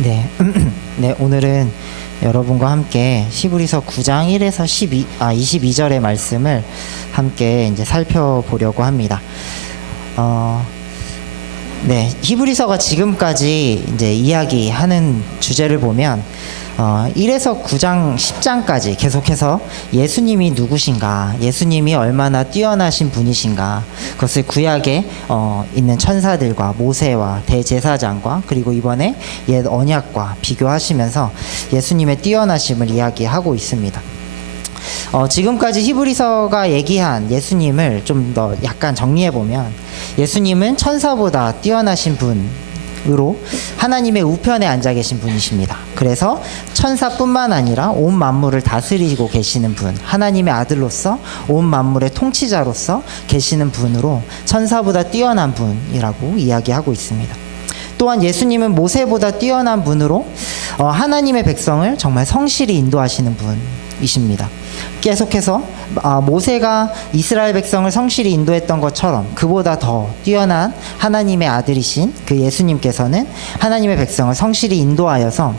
네. 네, 오늘은 여러분과 함께 히브리서 9장 1에서 22절의 말씀을 함께 이제 살펴보려고 합니다. 네, 히브리서가 지금까지 이제 이야기하는 주제를 보면 1에서 9장 10장까지 계속해서 예수님이 누구신가, 예수님이 얼마나 뛰어나신 분이신가, 그것을 구약에 있는 천사들과 모세와 대제사장과 그리고 이번에 옛 언약과 비교하시면서 예수님의 뛰어나심을 이야기하고 있습니다. 지금까지 히브리서가 얘기한 예수님을 좀 더 약간 정리해보면, 예수님은 천사보다 뛰어나신 분으로 하나님의 우편에 앉아 계신 분이십니다. 그래서 천사뿐만 아니라 온 만물을 다스리고 계시는 분, 하나님의 아들로서 온 만물의 통치자로서 계시는 분으로 천사보다 뛰어난 분이라고 이야기하고 있습니다. 또한 예수님은 모세보다 뛰어난 분으로 하나님의 백성을 정말 성실히 인도하시는 분이십니다. 계속해서 모세가 이스라엘 백성을 성실히 인도했던 것처럼 그보다 더 뛰어난 하나님의 아들이신 그 예수님께서는 하나님의 백성을 성실히 인도하여서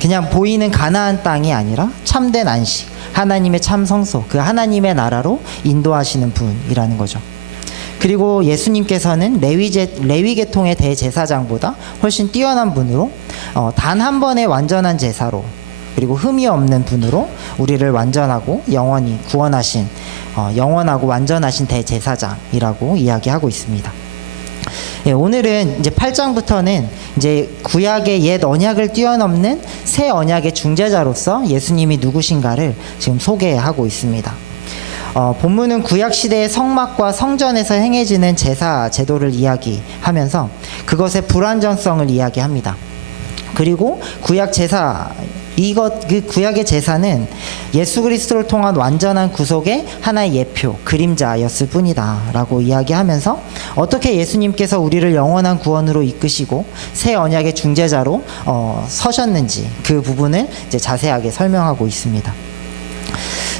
그냥 보이는 가나안 땅이 아니라 참된 안식, 하나님의 참 성소, 그 하나님의 나라로 인도하시는 분이라는 거죠. 그리고 예수님께서는 레위 계통의 대제사장보다 훨씬 뛰어난 분으로 단 한 번의 완전한 제사로, 그리고 흠이 없는 분으로 우리를 완전하고 영원히 구원하신 영원하고 완전하신 대제사장이라고 이야기하고 있습니다. 예, 오늘은 이제 8장부터는 이제 구약의 옛 언약을 뛰어넘는 새 언약의 중재자로서 예수님이 누구신가를 지금 소개하고 있습니다. 본문은 구약 시대의 성막과 성전에서 행해지는 제사 제도를 이야기하면서 그것의 불완전성을 이야기합니다. 그리고 구약 제사, 그 구약의 제사는 예수 그리스도를 통한 완전한 구속의 하나의 예표, 그림자였을 뿐이다 라고 이야기하면서 어떻게 예수님께서 우리를 영원한 구원으로 이끄시고 새 언약의 중재자로 서셨는지 그 부분을 이제 자세하게 설명하고 있습니다.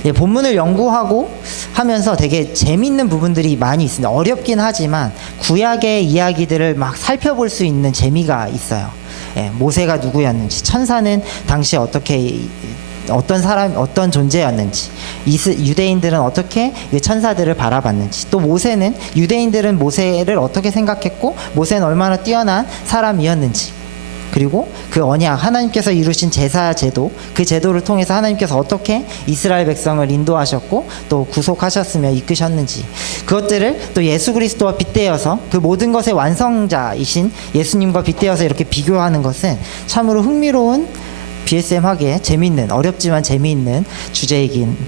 예, 본문을 연구하고 하면서 되게 재밌는 부분들이 많이 있습니다. 어렵긴 하지만 구약의 이야기들을 막 살펴볼 수 있는 재미가 있어요. 예, 모세가 누구였는지, 천사는 당시 어떤 사람, 어떤 존재였는지, 유대인들은 어떻게 천사들을 바라봤는지, 또 모세는, 유대인들은 모세를 어떻게 생각했고 모세는 얼마나 뛰어난 사람이었는지, 그리고 그 언약, 하나님께서 이루신 제사 제도, 그 제도를 통해서 하나님께서 어떻게 이스라엘 백성을 인도하셨고 또 구속하셨으며 이끄셨는지, 그것들을 또 예수 그리스도와 빗대어서 그 모든 것의 완성자이신 예수님과 빗대어서 이렇게 비교하는 것은 참으로 흥미로운, BSM하기에 재미있는, 어렵지만 재미있는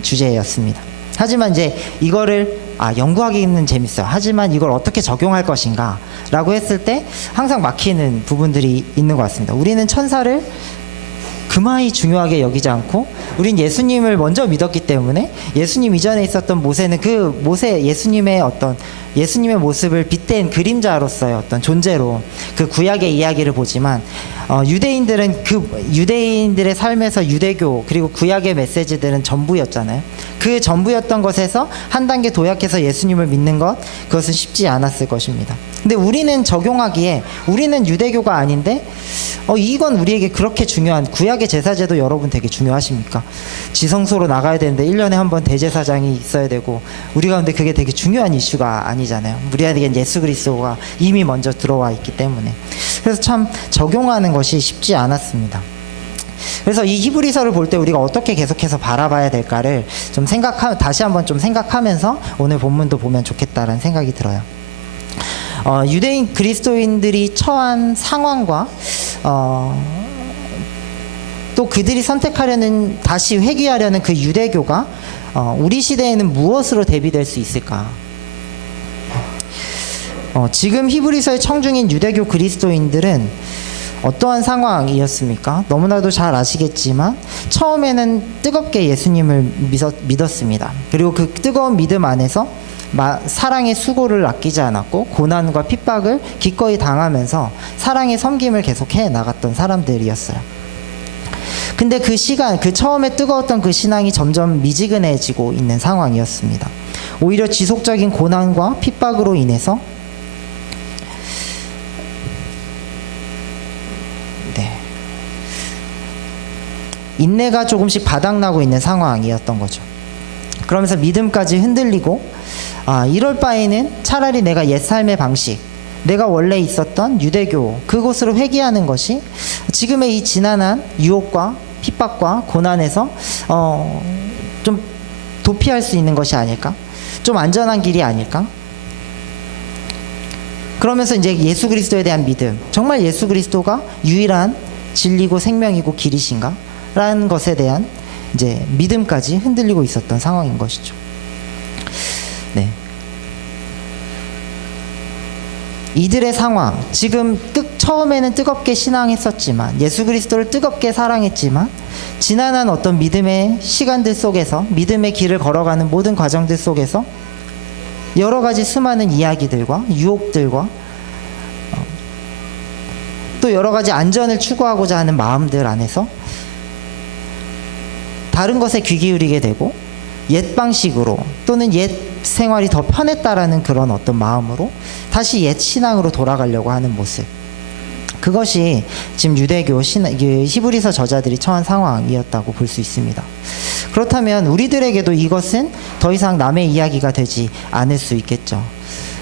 주제였습니다. 하지만 이제 이거를 연구하기는 재밌어요. 하지만 이걸 어떻게 적용할 것인가 라고 했을 때 항상 막히는 부분들이 있는 것 같습니다. 우리는 천사를 그마이 중요하게 여기지 않고 우린 예수님을 먼저 믿었기 때문에 예수님 이전에 있었던 모세는 그 예수님의 모습을 빗댄 그림자로서의 어떤 존재로 그 구약의 이야기를 보지만 유대인들은 그 유대인들의 삶에서 유대교 그리고 구약의 메시지들은 전부였잖아요. 그 전부였던 것에서 한 단계 도약해서 예수님을 믿는 것, 그것은 쉽지 않았을 것입니다. 근데 우리는 적용하기에 우리는 유대교가 아닌데 이건 우리에게 그렇게 중요한, 구약의 제사제도 여러분 되게 중요하십니까? 지성소로 나가야 되는데 1년에 한 번 대제사장이 있어야 되고 우리 가운데 그게 되게 중요한 이슈가 아니잖아요. 우리에겐 예수 그리스도가 이미 먼저 들어와 있기 때문에. 그래서 참 적용하는 것이 쉽지 않았습니다. 그래서 이 히브리서를 볼 때 우리가 어떻게 계속해서 바라봐야 될까를 좀 다시 한번 좀 생각하면서 오늘 본문도 보면 좋겠다라는 생각이 들어요. 유대인 그리스도인들이 처한 상황과 또 그들이 선택하려는, 다시 회귀하려는 그 유대교가 우리 시대에는 무엇으로 대비될 수 있을까? 지금 히브리서의 청중인 유대교 그리스도인들은 어떠한 상황이었습니까? 너무나도 잘 아시겠지만 처음에는 뜨겁게 예수님을 믿었습니다. 그리고 그 뜨거운 믿음 안에서 사랑의 수고를 아끼지 않았고 고난과 핍박을 기꺼이 당하면서 사랑의 섬김을 계속해 나갔던 사람들이었어요. 근데 그 처음에 뜨거웠던 그 신앙이 점점 미지근해지고 있는 상황이었습니다. 오히려 지속적인 고난과 핍박으로 인해서 인내가 조금씩 바닥나고 있는 상황이었던 거죠. 그러면서 믿음까지 흔들리고 이럴 바에는 차라리 내가 옛 삶의 방식, 내가 원래 있었던 유대교 그곳으로 회귀하는 것이 지금의 이 지난한 유혹과 핍박과 고난에서 좀 도피할 수 있는 것이 아닐까? 좀 안전한 길이 아닐까? 그러면서 이제 예수 그리스도에 대한 믿음, 정말 예수 그리스도가 유일한 진리고 생명이고 길이신가? 라는 것에 대한 이제 믿음까지 흔들리고 있었던 상황인 것이죠. 네. 이들의 상황, 지금 처음에는 뜨겁게 신앙했었지만, 예수 그리스도를 뜨겁게 사랑했지만, 지난한 어떤 믿음의 시간들 속에서, 믿음의 길을 걸어가는 모든 과정들 속에서 여러 가지 수많은 이야기들과 유혹들과 또 여러 가지 안전을 추구하고자 하는 마음들 안에서 다른 것에 귀 기울이게 되고 옛 방식으로 또는 옛 생활이 더 편했다라는 그런 어떤 마음으로 다시 옛 신앙으로 돌아가려고 하는 모습, 그것이 지금 유대교 히브리서 저자들이 처한 상황이었다고 볼 수 있습니다. 그렇다면 우리들에게도 이것은 더 이상 남의 이야기가 되지 않을 수 있겠죠.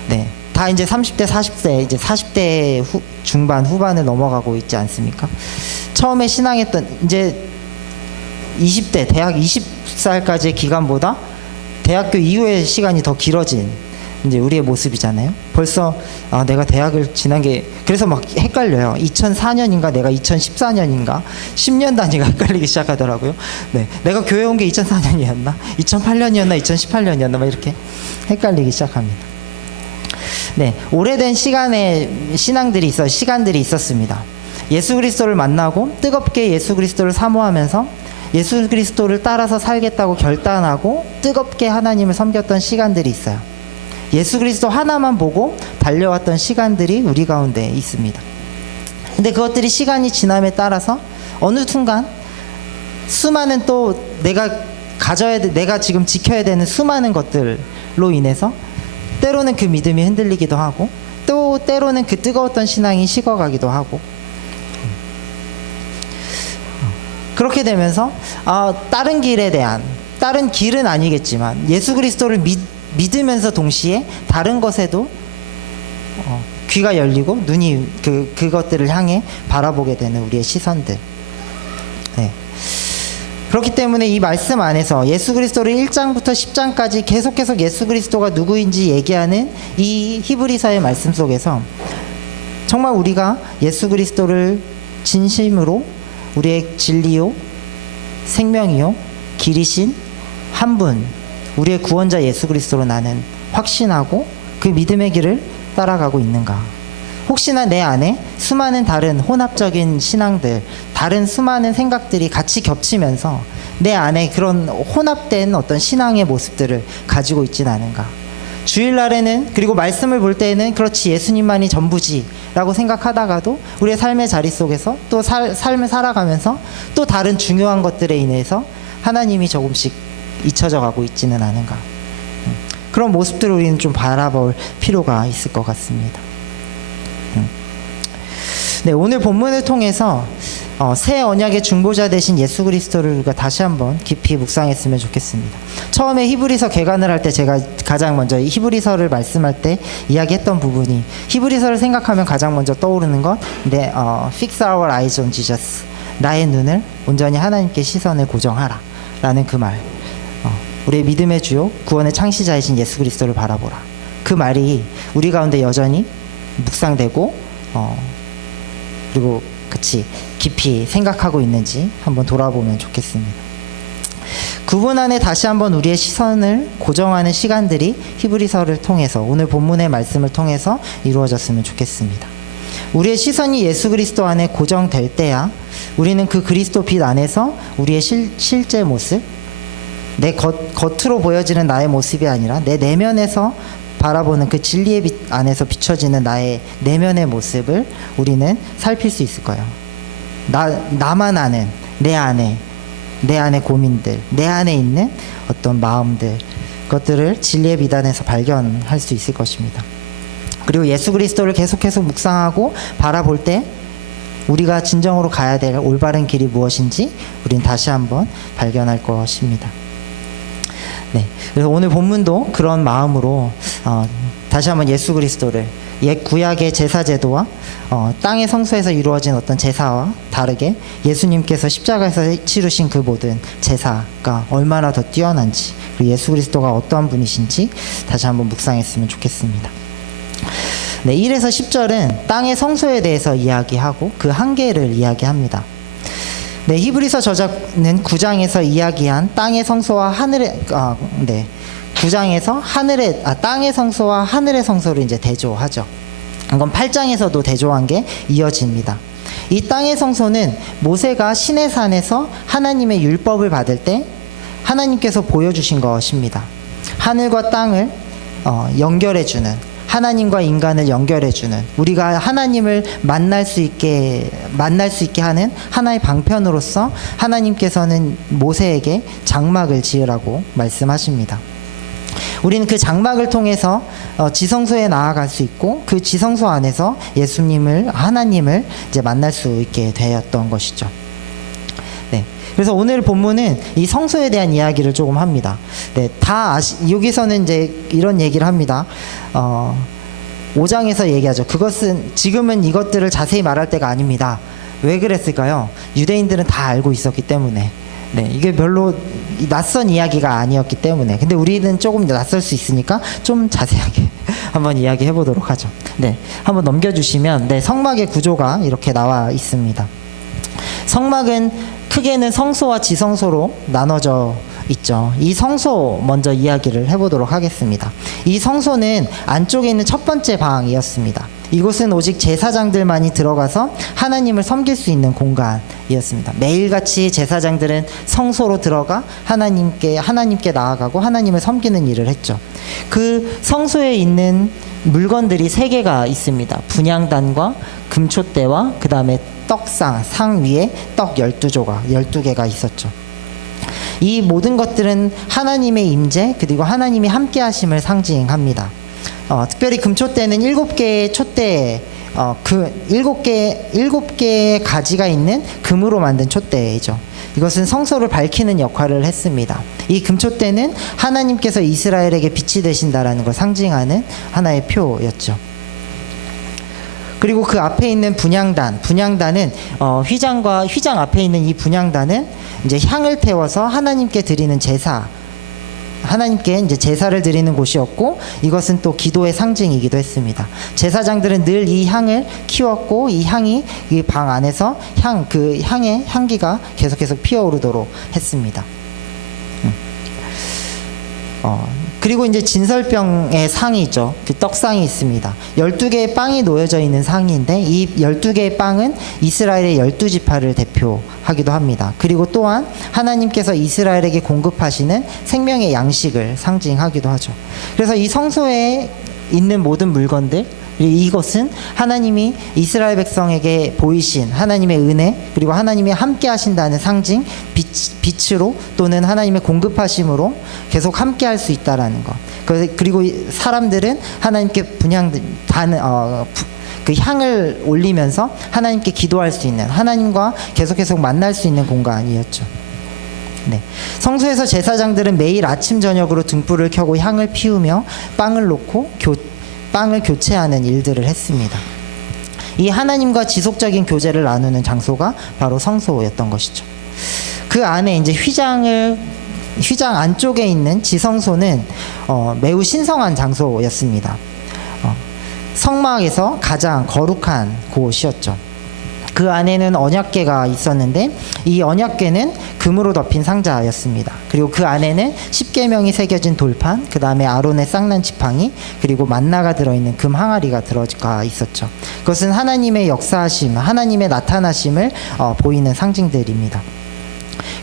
네, 다 이제 30대 40대 이제 40대 중반 후반을 넘어가고 있지 않습니까? 처음에 신앙했던 이제 20대 대학 20살까지의 기간보다 대학교 이후의 시간이 더 길어진 이제 우리의 모습이잖아요. 벌써 내가 대학을 지난 게 그래서 막 헷갈려요. 2004년인가 내가 2014년인가 10년 단위가 헷갈리기 시작하더라고요. 네, 내가 교회 온 게 2004년이었나 2008년이었나 2018년이었나 막 이렇게 헷갈리기 시작합니다. 네, 오래된 시간의 시간들이 있었습니다. 예수 그리스도를 만나고 뜨겁게 예수 그리스도를 사모하면서 예수 그리스도를 따라서 살겠다고 결단하고 뜨겁게 하나님을 섬겼던 시간들이 있어요. 예수 그리스도 하나만 보고 달려왔던 시간들이 우리 가운데 있습니다. 근데 그것들이 시간이 지남에 따라서 어느 순간 수많은 또 내가 지금 지켜야 되는 수많은 것들로 인해서 때로는 그 믿음이 흔들리기도 하고 또 때로는 그 뜨거웠던 신앙이 식어가기도 하고 그렇게 되면서 다른 길은 아니겠지만 예수 그리스도를 믿으면서 동시에 다른 것에도 귀가 열리고 눈이 그것들을 향해 바라보게 되는 우리의 시선들. 네. 그렇기 때문에 이 말씀 안에서 예수 그리스도를 1장부터 10장까지 계속해서 예수 그리스도가 누구인지 얘기하는 이 히브리서의 말씀 속에서 정말 우리가 예수 그리스도를 진심으로 우리의 진리요 생명이요 길이신 한 분, 우리의 구원자 예수 그리스도로 나는 확신하고 그 믿음의 길을 따라가고 있는가? 혹시나 내 안에 수많은 다른 혼합적인 신앙들, 다른 수많은 생각들이 같이 겹치면서 내 안에 그런 혼합된 어떤 신앙의 모습들을 가지고 있진 않은가? 주일날에는 그리고 말씀을 볼 때에는 그렇지 예수님만이 전부지 라고 생각하다가도 우리의 삶의 자리 속에서 또 삶을 살아가면서 또 다른 중요한 것들에 인해서 하나님이 조금씩 잊혀져 가고 있지는 않은가. 그런 모습들을 우리는 좀 바라볼 필요가 있을 것 같습니다. 네, 오늘 본문을 통해서 새 언약의 중보자 되신 예수 그리스도를 우리가 다시 한번 깊이 묵상했으면 좋겠습니다. 처음에 히브리서 개관을 할 때 제가 가장 먼저 이 히브리서를 말씀할 때 이야기했던 부분이 히브리서를 생각하면 가장 먼저 떠오르는 건 Fix our eyes on Jesus, 나의 눈을 온전히 하나님께 시선을 고정하라 라는 그 말, 우리의 믿음의 주요 구원의 창시자이신 예수 그리스도를 바라보라, 그 말이 우리 가운데 여전히 묵상되고 그리고 같이 깊이 생각하고 있는지 한번 돌아보면 좋겠습니다. 구분 안에 다시 한번 우리의 시선을 고정하는 시간들이 히브리서를 통해서 오늘 본문의 말씀을 통해서 이루어졌으면 좋겠습니다. 우리의 시선이 예수 그리스도 안에 고정될 때야 우리는 그 그리스도 빛 안에서 우리의 실제 모습, 내 겉으로 보여지는 나의 모습이 아니라 내 내면에서 바라보는 그 진리의 빛 안에서 비춰지는 나의 내면의 모습을 우리는 살필 수 있을 거예요. 나만 아는 내 안의 고민들, 내 안에 있는 어떤 마음들, 그것들을 진리의 빛 안에서 발견할 수 있을 것입니다. 그리고 예수 그리스도를 계속해서 묵상하고 바라볼 때 우리가 진정으로 가야 될 올바른 길이 무엇인지 우린 다시 한번 발견할 것입니다. 네, 그래서 오늘 본문도 그런 마음으로 다시 한번 예수 그리스도를 옛 구약의 제사 제도와 땅의 성소에서 이루어진 어떤 제사와 다르게 예수님께서 십자가에서 치르신 그 모든 제사가 얼마나 더 뛰어난지, 그리고 예수 그리스도가 어떠한 분이신지 다시 한번 묵상했으면 좋겠습니다. 네, 1에서 10절은 땅의 성소에 대해서 이야기하고 그 한계를 이야기합니다. 네, 히브리서 저자는 9장에서 이야기한 땅의 성소와 하늘의 9장에서 땅의 성소와 하늘의 성소를 이제 대조하죠. 이건 8장에서도 대조한 게 이어집니다. 이 땅의 성소는 모세가 시내산에서 하나님의 율법을 받을 때 하나님께서 보여주신 것입니다. 하늘과 땅을 연결해주는, 하나님과 인간을 연결해주는, 우리가 하나님을 만날 수 있게 하는 하나의 방편으로서 하나님께서는 모세에게 장막을 지으라고 말씀하십니다. 우리는 그 장막을 통해서 지성소에 나아갈 수 있고, 그 지성소 안에서 하나님을 이제 만날 수 있게 되었던 것이죠. 네. 그래서 오늘 본문은 이 성소에 대한 이야기를 조금 합니다. 네, 여기서는 이제 이런 얘기를 합니다. 5장에서 얘기하죠. 지금은 이것들을 자세히 말할 때가 아닙니다. 왜 그랬을까요? 유대인들은 다 알고 있었기 때문에. 네, 이게 별로 낯선 이야기가 아니었기 때문에. 근데 우리는 조금 낯설 수 있으니까 좀 자세하게 한번 이야기해 보도록 하죠. 네, 한번 넘겨주시면, 네, 성막의 구조가 이렇게 나와 있습니다. 성막은 크게는 성소와 지성소로 나눠져 있죠. 이 성소 먼저 이야기를 해보도록 하겠습니다. 이 성소는 안쪽에 있는 첫 번째 방이었습니다. 이곳은 오직 제사장들만이 들어가서 하나님을 섬길 수 있는 공간이었습니다. 매일같이 제사장들은 성소로 들어가 하나님께 나아가고 하나님을 섬기는 일을 했죠. 그 성소에 있는 물건들이 3개가 있습니다. 분향단과 금촛대와 그 다음에 상 위에 떡 12개가 있었죠. 이 모든 것들은 하나님의 임재, 그리고 하나님이 함께 하심을 상징합니다. 특별히 금촛대는 7개의 촛대, 7개의 가지가 있는 금으로 만든 촛대이죠. 이것은 성소를 밝히는 역할을 했습니다. 이 금촛대는 하나님께서 이스라엘에게 빛이 되신다라는 걸 상징하는 하나의 표였죠. 그리고 그 앞에 있는 분향단은 휘장 앞에 있는 이 분향단은 이제 향을 태워서 하나님께 드리는 하나님께 이제 제사를 드리는 곳이었고, 이것은 또 기도의 상징이기도 했습니다. 제사장들은 늘 이 향을 키웠고, 이 향이 이 방 안에서 그 향의 향기가 계속 피어오르도록 했습니다. 그리고 이제 진설병의 상이 있죠. 그 떡상이 있습니다. 12개의 빵이 놓여져 있는 상인데, 이 12개의 빵은 이스라엘의 12지파를 대표하기도 합니다. 그리고 또한 하나님께서 이스라엘에게 공급하시는 생명의 양식을 상징하기도 하죠. 그래서 이 성소에 있는 모든 물건들, 이것은 하나님이 이스라엘 백성에게 보이신 하나님의 은혜, 그리고 하나님이 함께 하신다는 상징, 빛으로 또는 하나님의 공급하심으로 계속 함께 할 수 있다라는 것. 그리고 사람들은 하나님께 그 향을 올리면서 하나님께 기도할 수 있는, 하나님과 계속 만날 수 있는 공간이었죠. 네. 성소에서 제사장들은 매일 아침 저녁으로 등불을 켜고 향을 피우며 빵을 놓고 빵을 교체하는 일들을 했습니다. 이 하나님과 지속적인 교제를 나누는 장소가 바로 성소였던 것이죠. 그 안에 이제 휘장 안쪽에 있는 지성소는 매우 신성한 장소였습니다. 성막에서 가장 거룩한 곳이었죠. 그 안에는 언약궤가 있었는데, 이 언약궤는 금으로 덮인 상자였습니다. 그리고 그 안에는 십계명이 새겨진 돌판, 그 다음에 아론의 쌍난 지팡이, 그리고 만나가 들어있는 금 항아리가 들어가 있었죠. 그것은 하나님의 역사하심, 하나님의 나타나심을 보이는 상징들입니다.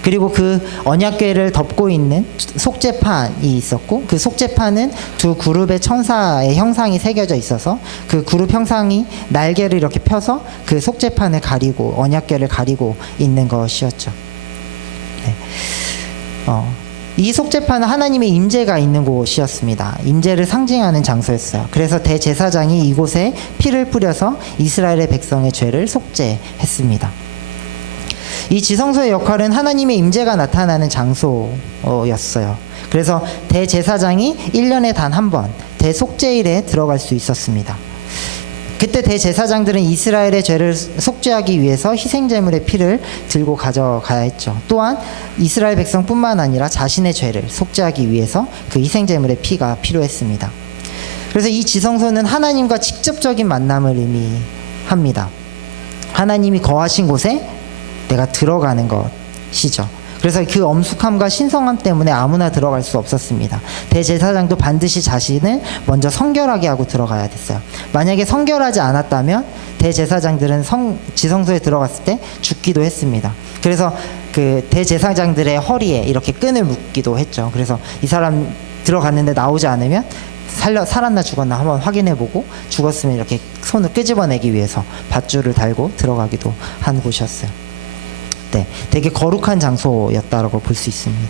그리고 그 언약궤를 덮고 있는 속죄판이 있었고, 그 속죄판은 두 그룹의 천사의 형상이 새겨져 있어서 그 그룹 형상이 날개를 이렇게 펴서 그 속죄판을 가리고, 언약궤를 가리고 있는 것이었죠. 네. 이 속죄판은 하나님의 임재가 있는 곳이었습니다. 임재를 상징하는 장소였어요. 그래서 대제사장이 이곳에 피를 뿌려서 이스라엘의 백성의 죄를 속죄했습니다. 이 지성소의 역할은 하나님의 임재가 나타나는 장소였어요. 그래서 대제사장이 1년에 단 한 번 대속죄일에 들어갈 수 있었습니다. 그때 대제사장들은 이스라엘의 죄를 속죄하기 위해서 희생제물의 피를 들고 가져가야 했죠. 또한 이스라엘 백성뿐만 아니라 자신의 죄를 속죄하기 위해서 그 희생제물의 피가 필요했습니다. 그래서 이 지성소는 하나님과 직접적인 만남을 의미합니다. 하나님이 거하신 곳에 내가 들어가는 것이죠. 그래서 그 엄숙함과 신성함 때문에 아무나 들어갈 수 없었습니다. 대제사장도 반드시 자신을 먼저 성결하게 하고 들어가야 됐어요. 만약에 성결하지 않았다면 대제사장들은 지성소에 들어갔을 때 죽기도 했습니다. 그래서 그 대제사장들의 허리에 이렇게 끈을 묶기도 했죠. 그래서 이 사람 들어갔는데 나오지 않으면 살았나 죽었나 한번 확인해보고 죽었으면 이렇게 손을 끄집어내기 위해서 밧줄을 달고 들어가기도 한 곳이었어요. 네, 되게 거룩한 장소였다라고 볼 수 있습니다.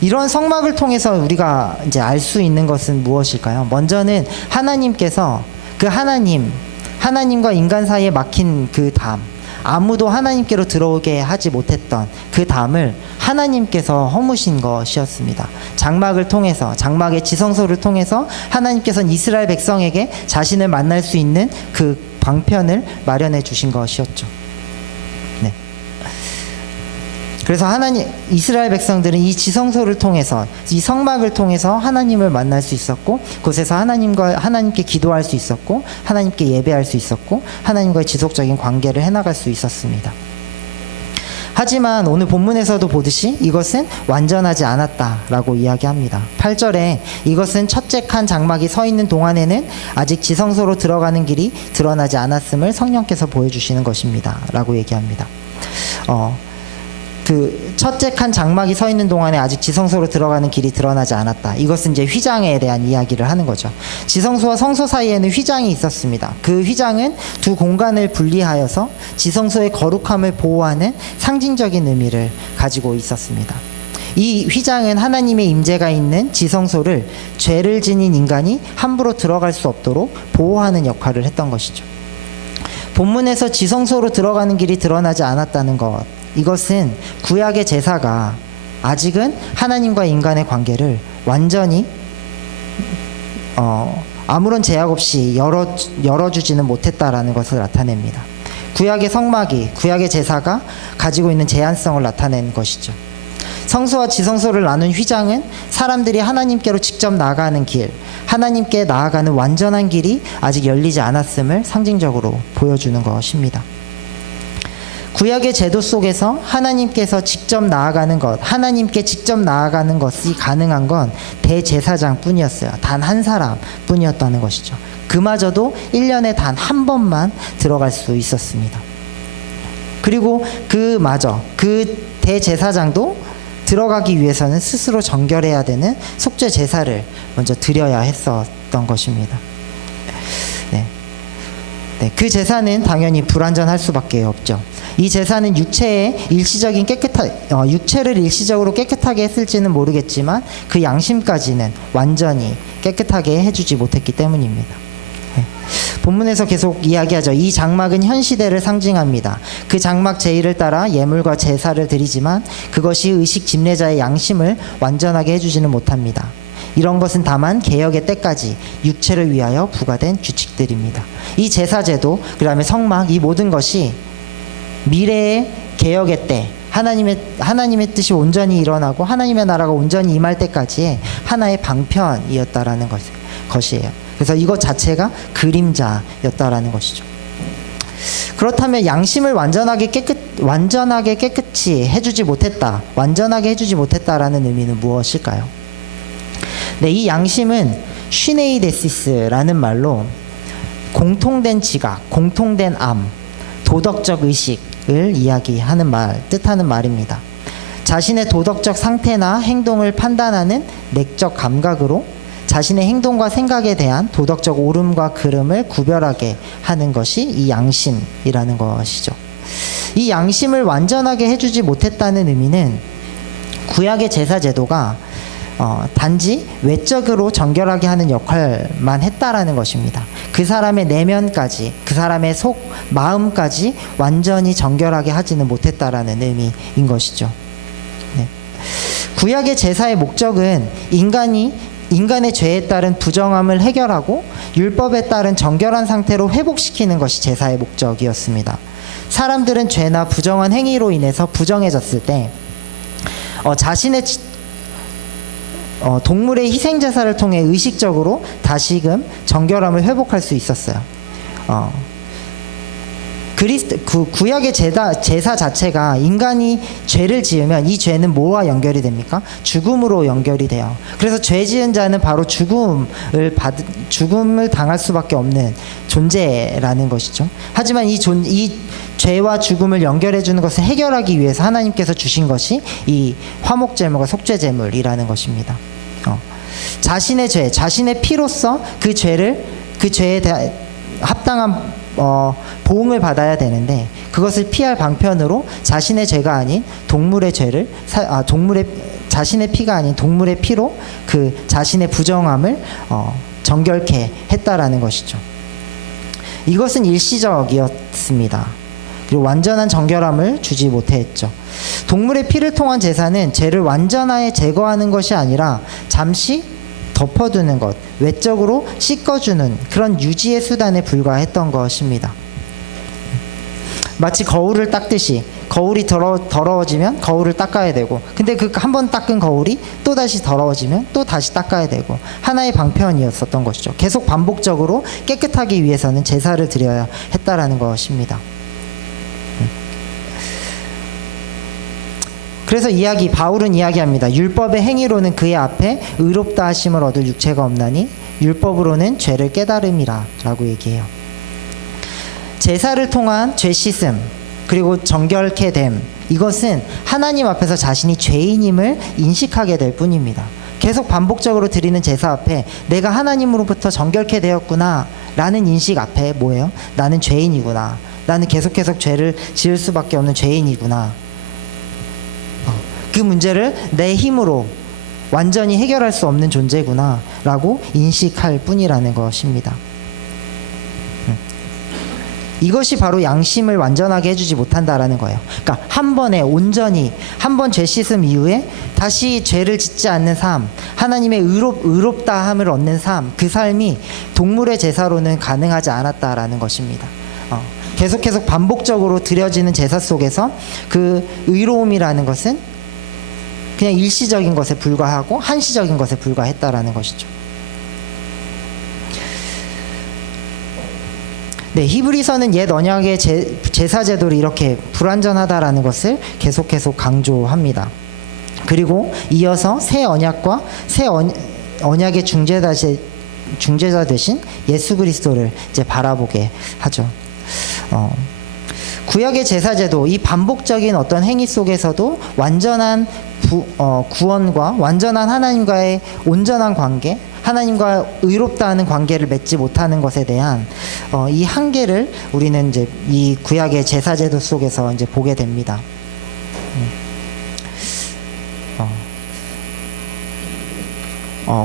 이런 성막을 통해서 우리가 이제 알 수 있는 것은 무엇일까요? 먼저는 하나님께서 그 하나님과 인간 사이에 막힌 그 담, 아무도 하나님께로 들어오게 하지 못했던 그 담을 하나님께서 허무신 것이었습니다. 장막을 통해서, 장막의 지성소를 통해서 하나님께서는 이스라엘 백성에게 자신을 만날 수 있는 그 방편을 마련해 주신 것이었죠. 네. 그래서 이스라엘 백성들은 이 지성소를 통해서, 이 성막을 통해서 하나님을 만날 수 있었고, 그곳에서 하나님께 기도할 수 있었고, 하나님께 예배할 수 있었고, 하나님과의 지속적인 관계를 해나갈 수 있었습니다. 하지만 오늘 본문에서도 보듯이 이것은 완전하지 않았다라고 이야기합니다. 8절에 이것은 첫째 칸 장막이 서 있는 동안에는 아직 지성소로 들어가는 길이 드러나지 않았음을 성령께서 보여주시는 것입니다 라고 얘기합니다. 그 첫째 칸 장막이 서 있는 동안에 아직 지성소로 들어가는 길이 드러나지 않았다. 이것은 이제 휘장에 대한 이야기를 하는 거죠. 지성소와 성소 사이에는 휘장이 있었습니다. 그 휘장은 두 공간을 분리하여서 지성소의 거룩함을 보호하는 상징적인 의미를 가지고 있었습니다. 이 휘장은 하나님의 임재가 있는 지성소를 죄를 지닌 인간이 함부로 들어갈 수 없도록 보호하는 역할을 했던 것이죠. 본문에서 지성소로 들어가는 길이 드러나지 않았다는 것, 이것은 구약의 제사가 아직은 하나님과 인간의 관계를 완전히 아무런 제약 없이 열어주지는 못했다라는 것을 나타냅니다. 구약의 성막이, 구약의 제사가 가지고 있는 제한성을 나타낸 것이죠. 성소와 지성소를 나눈 휘장은 사람들이 하나님께로 직접 나아가는 길, 하나님께 나아가는 완전한 길이 아직 열리지 않았음을 상징적으로 보여주는 것입니다. 구약의 제도 속에서 하나님께서 직접 나아가는 것, 하나님께 직접 나아가는 것이 가능한 건 대제사장 뿐이었어요. 단 한 사람 뿐이었다는 것이죠. 그마저도 1년에 단 한 번만 들어갈 수 있었습니다. 그리고 그 대제사장도 들어가기 위해서는 스스로 정결해야 되는 속죄 제사를 먼저 드려야 했었던 것입니다. 네, 그 제사는 당연히 불완전할 수밖에 없죠. 이 제사는 육체를 일시적으로 깨끗하게 했을지는 모르겠지만 그 양심까지는 완전히 깨끗하게 해주지 못했기 때문입니다. 네. 본문에서 계속 이야기하죠. 이 장막은 현 시대를 상징합니다. 그 장막 제의를 따라 예물과 제사를 드리지만 그것이 의식 집례자의 양심을 완전하게 해주지는 못합니다. 이런 것은 다만 개혁의 때까지 육체를 위하여 부과된 규칙들입니다. 이 제사제도, 그 다음에 성막, 이 모든 것이 미래의 개혁의 때, 하나님의 뜻이 온전히 일어나고 하나님의 나라가 온전히 임할 때까지의 하나의 방편이었다라는 것이에요. 그래서 이것 자체가 그림자였다라는 것이죠. 그렇다면 양심을 완전하게 깨끗이 해주지 못했다, 완전하게 해주지 못했다라는 의미는 무엇일까요? 네, 이 양심은 슈네이데시스라는 말로 공통된 지각, 공통된 암, 도덕적 의식을 이야기하는 뜻하는 말입니다. 자신의 도덕적 상태나 행동을 판단하는 내적 감각으로 자신의 행동과 생각에 대한 도덕적 옳음과 그름을 구별하게 하는 것이 이 양심이라는 것이죠. 이 양심을 완전하게 해주지 못했다는 의미는 구약의 제사 제도가 단지 외적으로 정결하게 하는 역할만 했다라는 것입니다. 그 사람의 내면까지, 그 사람의 속 마음까지 완전히 정결하게 하지는 못했다라는 의미인 것이죠. 네. 구약의 제사의 목적은 인간의 죄에 따른 부정함을 해결하고 율법에 따른 정결한 상태로 회복시키는 것이 제사의 목적이었습니다. 사람들은 죄나 부정한 행위로 인해서 부정해졌을 때 자신의 동물의 희생제사를 통해 의식적으로 다시금 정결함을 회복할 수 있었어요. 구약의 제사 자체가 인간이 죄를 지으면 이 죄는 뭐와 연결이 됩니까? 죽음으로 연결이 돼요. 그래서 죄 지은 자는 바로 죽음을 당할 수밖에 없는 존재라는 것이죠. 하지만 이 죄와 죽음을 연결해 주는 것을 해결하기 위해서 하나님께서 주신 것이 이 화목제물과 속죄제물이라는 것입니다. 자신의 죄, 자신의 피로써 그 죄에 대한 합당한 보응을 받아야 되는데, 그것을 피할 방편으로 자신의 죄가 아닌 동물의 죄를 자신의 피가 아닌 동물의 피로 그 자신의 부정함을 정결케 했다라는 것이죠. 이것은 일시적이었습니다. 그리고 완전한 정결함을 주지 못했죠. 동물의 피를 통한 제사는 죄를 완전하게 제거하는 것이 아니라 잠시 덮어두는 것, 외적으로 씻어주는 그런 유지의 수단에 불과했던 것입니다. 마치 거울을 닦듯이 거울이 더러워지면 거울을 닦아야 되고, 근데 그 한 번 닦은 거울이 또 다시 더러워지면 또 다시 닦아야 되고, 하나의 방편이었었던 것이죠. 계속 반복적으로 깨끗하기 위해서는 제사를 드려야 했다라는 것입니다. 그래서 바울은 이야기합니다. 율법의 행위로는 그의 앞에 의롭다 하심을 얻을 육체가 없나니 율법으로는 죄를 깨달음이라 라고 얘기해요. 제사를 통한 죄 씻음, 그리고 정결케 됨, 이것은 하나님 앞에서 자신이 죄인임을 인식하게 될 뿐입니다. 계속 반복적으로 드리는 제사 앞에 내가 하나님으로부터 정결케 되었구나 라는 인식 앞에 뭐예요? 나는 죄인이구나, 나는 계속 죄를 지을 수밖에 없는 죄인이구나, 그 문제를 내 힘으로 완전히 해결할 수 없는 존재구나 라고 인식할 뿐이라는 것입니다. 이것이 바로 양심을 완전하게 해주지 못한다라는 거예요. 그러니까 한 번 죄 씻음 이후에 다시 죄를 짓지 않는 삶, 하나님의 의롭다함을 얻는 삶, 그 삶이 동물의 제사로는 가능하지 않았다라는 것입니다. 계속 반복적으로 드려지는 제사 속에서 그 의로움이라는 것은 그냥 일시적인 것에 불과하고 한시적인 것에 불과했다라는 것이죠. 네, 히브리서는 옛 언약의 제사 제도를 이렇게 불완전하다라는 것을 계속 강조합니다. 그리고 이어서 새 언약과 새 언약의 중재자 되신 예수 그리스도를 이제 바라보게 하죠. 구약의 제사제도, 이 반복적인 어떤 행위 속에서도 완전한 구원과 완전한 하나님과의 온전한 관계, 하나님과 의롭다 하는 관계를 맺지 못하는 것에 대한 이 한계를 우리는 이제 이 구약의 제사제도 속에서 이제 보게 됩니다.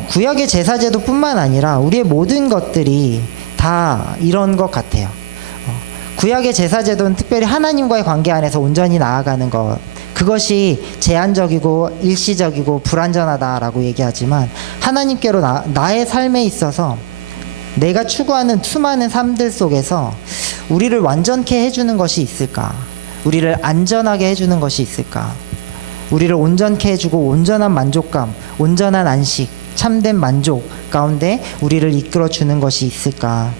구약의 제사제도뿐만 아니라 우리의 모든 것들이 다 이런 것 같아요. 구약의 제사제도는 특별히 하나님과의 관계 안에서 온전히 나아가는 것, 그것이 제한적이고 일시적이고 불완전하다라고 얘기하지만, 하나님께로 나의 삶에 있어서 내가 추구하는 수많은 삶들 속에서 우리를 완전케 해주는 것이 있을까? 우리를 안전하게 해주는 것이 있을까? 우리를 온전케 해주고 온전한 만족감, 온전한 안식, 참된 만족 가운데 우리를 이끌어주는 것이 있을까?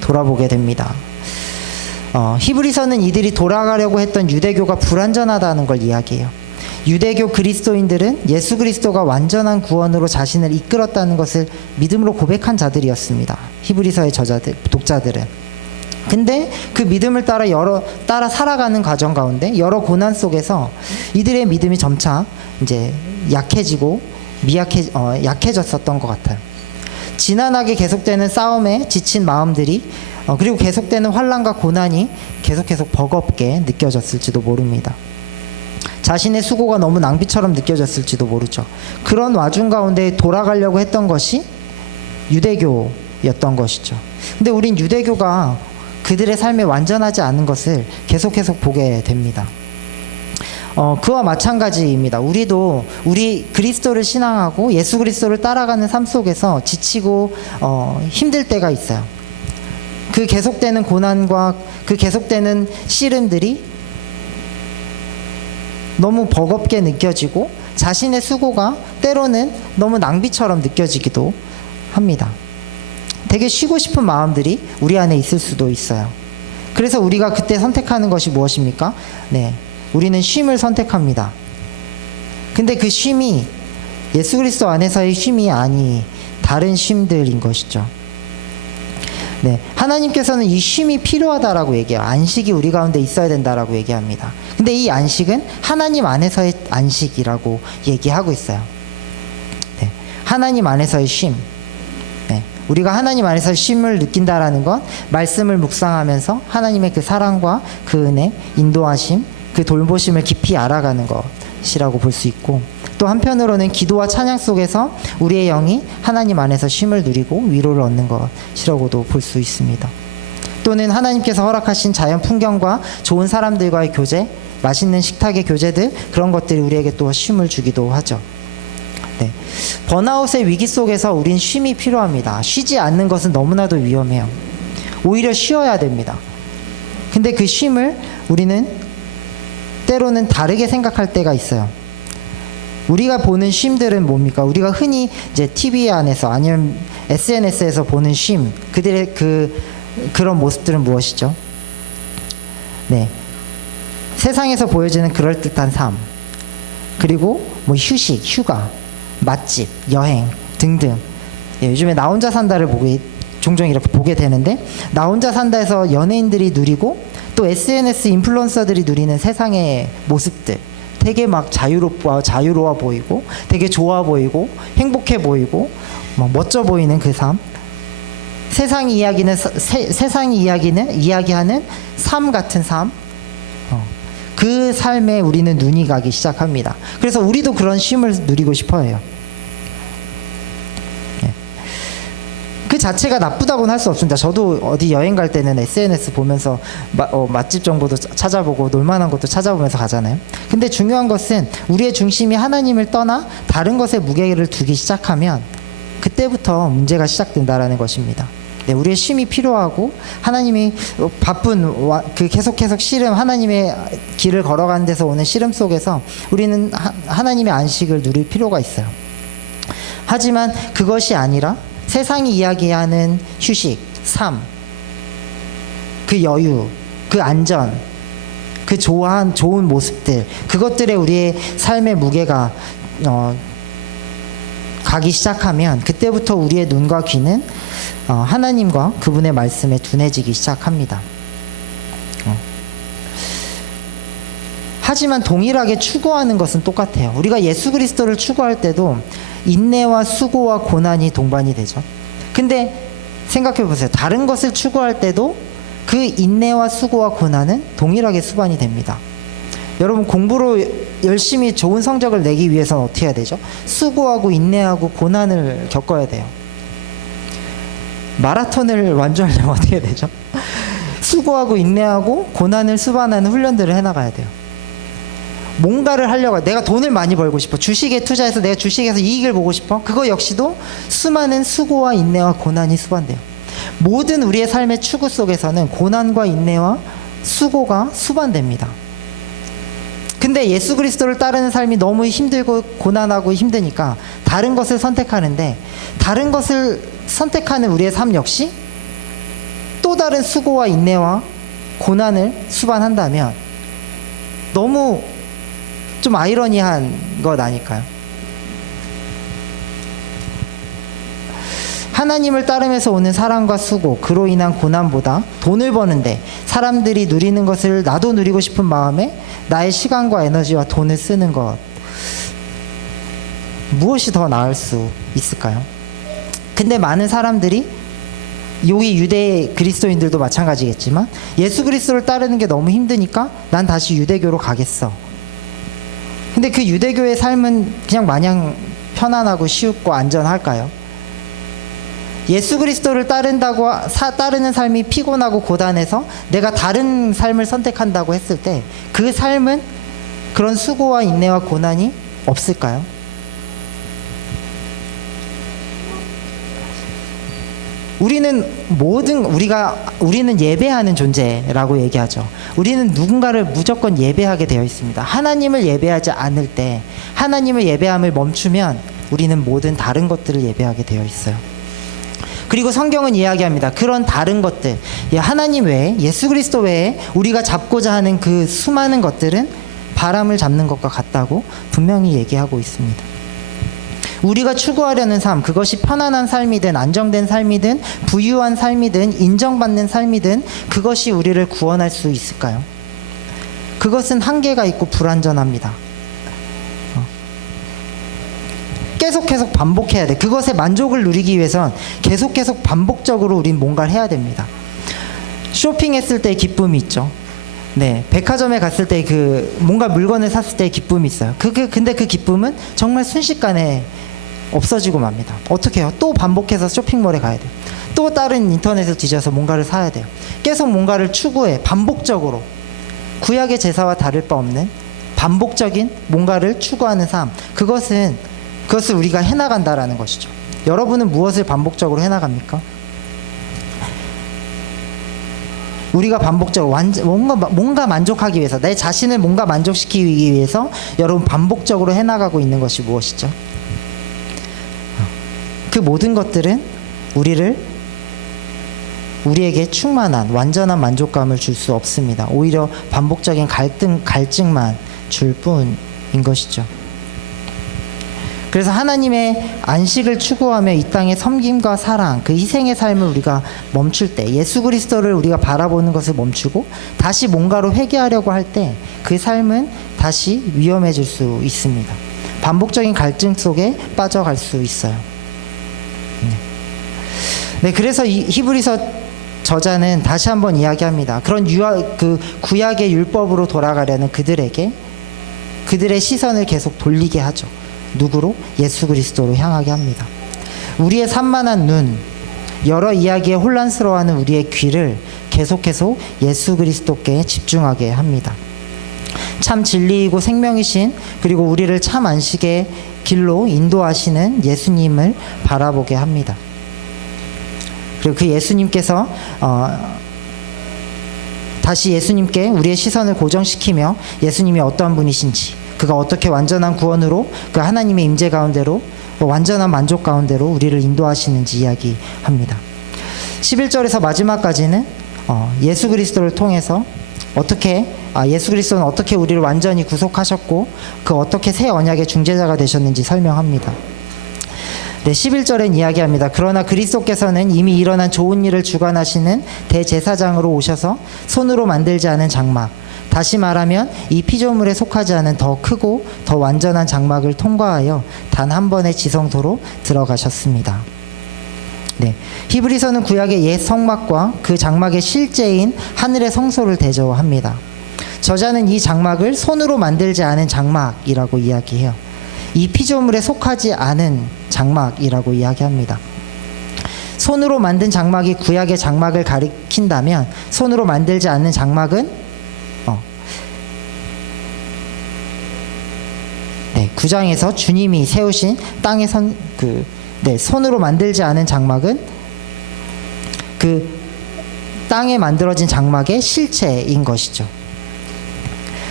돌아보게 됩니다. 히브리서는 이들이 돌아가려고 했던 유대교가 불완전하다는 걸 이야기해요. 유대교 그리스도인들은 예수 그리스도가 완전한 구원으로 자신을 이끌었다는 것을 믿음으로 고백한 자들이었습니다. 히브리서의 독자들은. 근데 그 믿음을 따라 살아가는 과정 가운데 여러 고난 속에서 이들의 믿음이 점차 이제 약해졌었던 것 같아요. 지난하게 계속되는 싸움에 지친 마음들이 그리고 계속되는 환난과 고난이 계속 버겁게 느껴졌을지도 모릅니다. 자신의 수고가 너무 낭비처럼 느껴졌을지도 모르죠. 그런 와중 가운데 돌아가려고 했던 것이 유대교였던 것이죠. 근데 우린 유대교가 그들의 삶에 완전하지 않은 것을 계속 보게 됩니다. 그와 마찬가지입니다. 우리도 우리 그리스도를 신앙하고 예수 그리스도를 따라가는 삶 속에서 지치고 힘들 때가 있어요. 그 계속되는 고난과 그 계속되는 씨름들이 너무 버겁게 느껴지고 자신의 수고가 때로는 너무 낭비처럼 느껴지기도 합니다. 되게 쉬고 싶은 마음들이 우리 안에 있을 수도 있어요. 그래서 우리가 그때 선택하는 것이 무엇입니까? 네, 우리는 쉼을 선택합니다. 근데 그 쉼이 예수 그리스도 안에서의 쉼이 아니 다른 쉼들인 것이죠. 네, 하나님께서는 이 쉼이 필요하다라고 얘기해요. 안식이 우리 가운데 있어야 된다라고 얘기합니다. 근데 이 안식은 하나님 안에서의 안식이라고 얘기하고 있어요. 네, 하나님 안에서의 쉼. 네, 우리가 하나님 안에서 쉼을 느낀다라는 건 말씀을 묵상하면서 하나님의 그 사랑과 그 은혜, 인도하심, 그 돌보심을 깊이 알아가는 것이라고 볼 수 있고, 또 한편으로는 기도와 찬양 속에서 우리의 영이 하나님 안에서 쉼을 누리고 위로를 얻는 것이라고도 볼 수 있습니다. 또는 하나님께서 허락하신 자연 풍경과 좋은 사람들과의 교제, 맛있는 식탁의 교제들, 그런 것들이 우리에게 또 쉼을 주기도 하죠. 네. 번아웃의 위기 속에서 우린 쉼이 필요합니다. 쉬지 않는 것은 너무나도 위험해요. 오히려 쉬어야 됩니다. 근데 그 쉼을 우리는 때로는 다르게 생각할 때가 있어요. 우리가 보는 쉼들은 뭡니까? 우리가 흔히 이제 TV 안에서 아니면 SNS에서 보는 쉼, 그들의 그런 모습들은 무엇이죠? 네, 세상에서 보여지는 그럴듯한 삶, 그리고 뭐 휴식, 휴가, 맛집, 여행 등등. 예, 요즘에 나 혼자 산다를 종종 이렇게 보게 되는데, 나 혼자 산다에서 연예인들이 누리고 또 SNS 인플루언서들이 누리는 세상의 모습들, 되게 막 자유로워 보이고 되게 좋아 보이고 행복해 보이고 막 멋져 보이는 그 삶, 세상이 이야기하는 삶 같은 삶, 그 삶에 우리는 눈이 가기 시작합니다. 그래서 우리도 그런 쉼을 누리고 싶어 해요. 그 자체가 나쁘다고는 할 수 없습니다. 저도 어디 여행 갈 때는 SNS 보면서 맛집 정보도 찾아보고 놀만한 것도 찾아보면서 가잖아요. 근데 중요한 것은 우리의 중심이 하나님을 떠나 다른 것에 무게를 두기 시작하면 그때부터 문제가 시작된다라는 것입니다. 네, 우리의 쉼이 필요하고 하나님이 바쁜 계속 씨름, 하나님의 길을 걸어가는 데서 오는 씨름 속에서 우리는 하나님의 안식을 누릴 필요가 있어요. 하지만 그것이 아니라 세상이 이야기하는 휴식, 삶, 그 여유, 그 안전, 그 좋은 모습들, 그것들에 우리의 삶의 무게가 가기 시작하면 그때부터 우리의 눈과 귀는 하나님과 그분의 말씀에 둔해지기 시작합니다. 하지만 동일하게 추구하는 것은 똑같아요. 우리가 예수 그리스도를 추구할 때도 인내와 수고와 고난이 동반이 되죠. 근데 생각해 보세요. 다른 것을 추구할 때도 그 인내와 수고와 고난은 동일하게 수반이 됩니다. 여러분, 공부로 열심히 좋은 성적을 내기 위해서는 어떻게 해야 되죠? 수고하고 인내하고 고난을 겪어야 돼요. 마라톤을 완주하려면 어떻게 해야 되죠? 수고하고 인내하고 고난을 수반하는 훈련들을 해나가야 돼요. 뭔가를 하려고, 내가 돈을 많이 벌고 싶어, 주식에 투자해서 내가 주식에서 이익을 보고 싶어, 그거 역시도 수많은 수고와 인내와 고난이 수반돼요. 모든 우리의 삶의 추구 속에서는 고난과 인내와 수고가 수반됩니다. 근데 예수 그리스도를 따르는 삶이 너무 힘들고 고난하고 힘드니까 다른 것을 선택하는데, 다른 것을 선택하는 우리의 삶 역시 또 다른 수고와 인내와 고난을 수반한다면 너무 좀 아이러니한 것 아닐까요? 하나님을 따르면서 오는 사랑과 수고, 그로 인한 고난보다 돈을 버는데 사람들이 누리는 것을 나도 누리고 싶은 마음에 나의 시간과 에너지와 돈을 쓰는 것, 무엇이 더 나을 수 있을까요? 근데 많은 사람들이, 여기 유대 그리스도인들도 마찬가지겠지만, 예수 그리스도를 따르는 게 너무 힘드니까 난 다시 유대교로 가겠어, 근데 그 유대교의 삶은 그냥 마냥 편안하고 쉽고 안전할까요? 예수 그리스도를 따르는 삶이 피곤하고 고단해서 내가 다른 삶을 선택한다고 했을 때 그 삶은 그런 수고와 인내와 고난이 없을까요? 우리는 예배하는 존재라고 얘기하죠. 우리는 누군가를 무조건 예배하게 되어 있습니다. 하나님을 예배하지 않을 때, 하나님을 예배함을 멈추면 우리는 모든 다른 것들을 예배하게 되어 있어요. 그리고 성경은 이야기합니다. 그런 다른 것들, 하나님 외에, 예수 그리스도 외에 우리가 잡고자 하는 그 수많은 것들은 바람을 잡는 것과 같다고 분명히 얘기하고 있습니다. 우리가 추구하려는 삶, 그것이 편안한 삶이든 안정된 삶이든 부유한 삶이든 인정받는 삶이든 그것이 우리를 구원할 수 있을까요? 그것은 한계가 있고 불완전합니다. 계속 반복해야 돼. 그것에 만족을 누리기 위해선 계속 반복적으로 우린 뭔가를 해야 됩니다. 쇼핑했을 때 기쁨이 있죠. 네, 백화점에 갔을 때 뭔가 물건을 샀을 때 기쁨이 있어요. 근데 그 기쁨은 정말 순식간에 없어지고 맙니다. 어떻게 해요? 또 반복해서 쇼핑몰에 가야 돼요. 또 다른 인터넷을 뒤져서 뭔가를 사야 돼요. 계속 뭔가를 추구해. 반복적으로. 구약의 제사와 다를 바 없는 반복적인 뭔가를 추구하는 삶. 그것을 우리가 해나간다라는 것이죠. 여러분은 무엇을 반복적으로 해나갑니까? 우리가 반복적으로 뭔가 만족하기 위해서, 내 자신을 뭔가 만족시키기 위해서 여러분 반복적으로 해나가고 있는 것이 무엇이죠? 그 모든 것들은 우리에게 충만한 완전한 만족감을 줄 수 없습니다. 오히려 반복적인 갈증만 줄 뿐인 것이죠. 그래서 하나님의 안식을 추구하며 이 땅의 섬김과 사랑, 그 희생의 삶을 우리가 멈출 때, 예수 그리스도를 우리가 바라보는 것을 멈추고 다시 뭔가로 회개하려고 할 때 그 삶은 다시 위험해질 수 있습니다. 반복적인 갈증 속에 빠져갈 수 있어요. 네, 그래서 이 히브리서 저자는 다시 한번 이야기합니다. 그런 구약의 율법으로 돌아가려는 그들의 시선을 계속 돌리게 하죠. 누구로? 예수 그리스도로 향하게 합니다. 우리의 산만한 눈, 여러 이야기에 혼란스러워하는 우리의 귀를 계속해서 예수 그리스도께 집중하게 합니다. 참 진리이고 생명이신, 그리고 우리를 참 안식의 길로 인도하시는 예수님을 바라보게 합니다. 그리고 그 예수님께서 다시 예수님께 우리의 시선을 고정시키며 예수님이 어떠한 분이신지, 그가 어떻게 완전한 구원으로 그 하나님의 임재 가운데로 완전한 만족 가운데로 우리를 인도하시는지 이야기합니다. 11절에서 마지막까지는 예수 그리스도를 통해서 예수 그리스도는 어떻게 우리를 완전히 구속하셨고 어떻게 새 언약의 중재자가 되셨는지 설명합니다. 네, 11절엔 이야기합니다. 그러나 그리스도께서는 이미 일어난 좋은 일을 주관하시는 대제사장으로 오셔서 손으로 만들지 않은 장막, 다시 말하면 이 피조물에 속하지 않은 더 크고 더 완전한 장막을 통과하여 단 한 번의 지성소로 들어가셨습니다. 네, 히브리서는 구약의 옛 성막과 그 장막의 실제인 하늘의 성소를 대조합니다. 저자는 이 장막을 손으로 만들지 않은 장막이라고 이야기해요. 이 피조물에 속하지 않은 장막이라고 이야기합니다. 손으로 만든 장막이 구약의 장막을 가리킨다면 손으로 만들지 않는 장막은 9장에서 주님이 세우신 땅의 손으로 만들지 않은 장막은 그 땅에 만들어진 장막의 실체인 것이죠.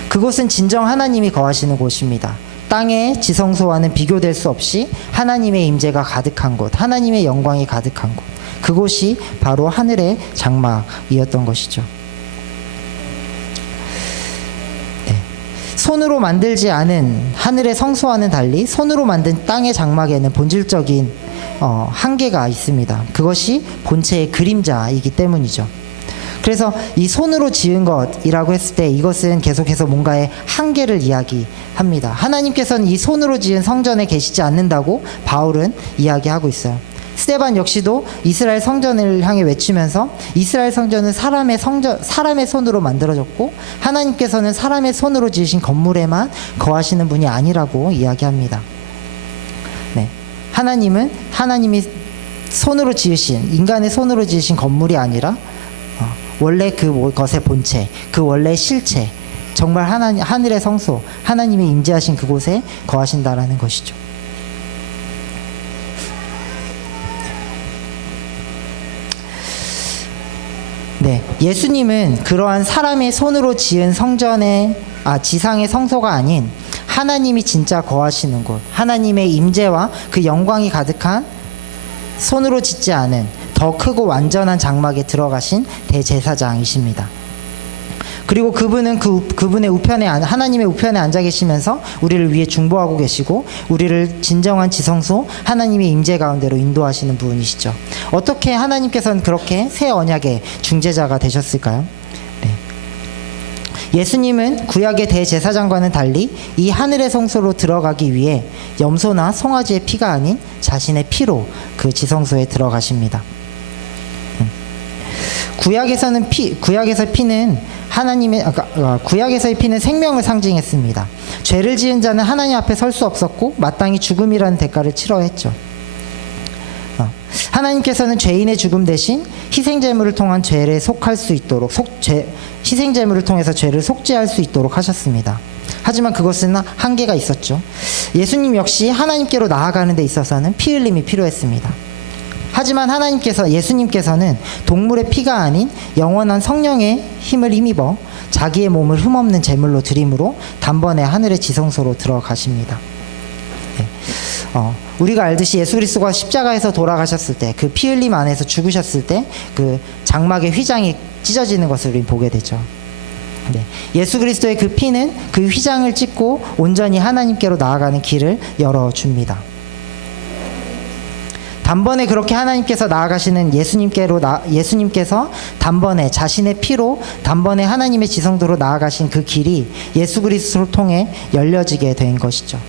그곳은 진정 하나님이 거하시는 곳입니다. 땅의 지성소와는 비교될 수 없이 하나님의 임재가 가득한 곳, 하나님의 영광이 가득한 곳, 그곳이 바로 하늘의 장막이었던 것이죠. 손으로 만들지 않은 하늘의 성소와는 달리 손으로 만든 땅의 장막에는 본질적인 한계가 있습니다. 그것이 본체의 그림자이기 때문이죠. 그래서 이 손으로 지은 것이라고 했을 때 이것은 계속해서 뭔가의 한계를 이야기합니다. 하나님께서는 이 손으로 지은 성전에 계시지 않는다고 바울은 이야기하고 있어요. 스데반 역시도 이스라엘 성전을 향해 외치면서 이스라엘 성전은 사람의 손으로 만들어졌고 하나님께서는 사람의 손으로 지으신 건물에만 거하시는 분이 아니라고 이야기합니다. 네. 하나님이 손으로 지으신, 인간의 손으로 지으신 건물이 아니라 원래 그것의 본체, 그 원래의 실체, 정말 하늘의 성소, 하나님이 임재하신 그곳에 거하신다라는 것이죠. 네, 예수님은 그러한 사람의 손으로 지은 지상의 성소가 아닌 하나님이 진짜 거하시는 곳, 하나님의 임재와 그 영광이 가득한 손으로 짓지 않은 더 크고 완전한 장막에 들어가신 대제사장이십니다. 그리고 그분은 그분의 하나님의 우편에 앉아 계시면서 우리를 위해 중보하고 계시고 우리를 진정한 지성소 하나님의 임재 가운데로 인도하시는 분이시죠. 어떻게 하나님께서는 그렇게 새 언약의 중재자가 되셨을까요? 네. 예수님은 구약의 대제사장과는 달리 이 하늘의 성소로 들어가기 위해 염소나 송아지의 피가 아닌 자신의 피로 그 지성소에 들어가십니다. 구약에서의 피는 생명을 상징했습니다. 죄를 지은 자는 하나님 앞에 설 수 없었고 마땅히 죽음이라는 대가를 치러야 했죠. 하나님께서는 죄인의 죽음 대신 희생제물을 통한 죄를 속할 수 있도록 희생제물을 통해서 죄를 속죄할 수 있도록 하셨습니다. 하지만 그것은 한계가 있었죠. 예수님 역시 하나님께로 나아가는 데 있어서는 피 흘림이 필요했습니다. 하지만 예수님께서는 동물의 피가 아닌 영원한 성령의 힘을 힘입어 자기의 몸을 흠없는 제물로 드림으로 단번에 하늘의 지성소로 들어가십니다. 네. 우리가 알듯이 예수 그리스도가 십자가에서 돌아가셨을 때, 그 피 흘림 안에서 죽으셨을 때 그 장막의 휘장이 찢어지는 것을 우리는 보게 되죠. 네. 예수 그리스도의 그 피는 그 휘장을 찢고 온전히 하나님께로 나아가는 길을 열어줍니다. 단번에 그렇게 하나님께서 나아가시는 예수님께서 단번에 자신의 피로 단번에 하나님의 지성도로 나아가신 그 길이 예수 그리스도를 통해 열려지게 된 것이죠.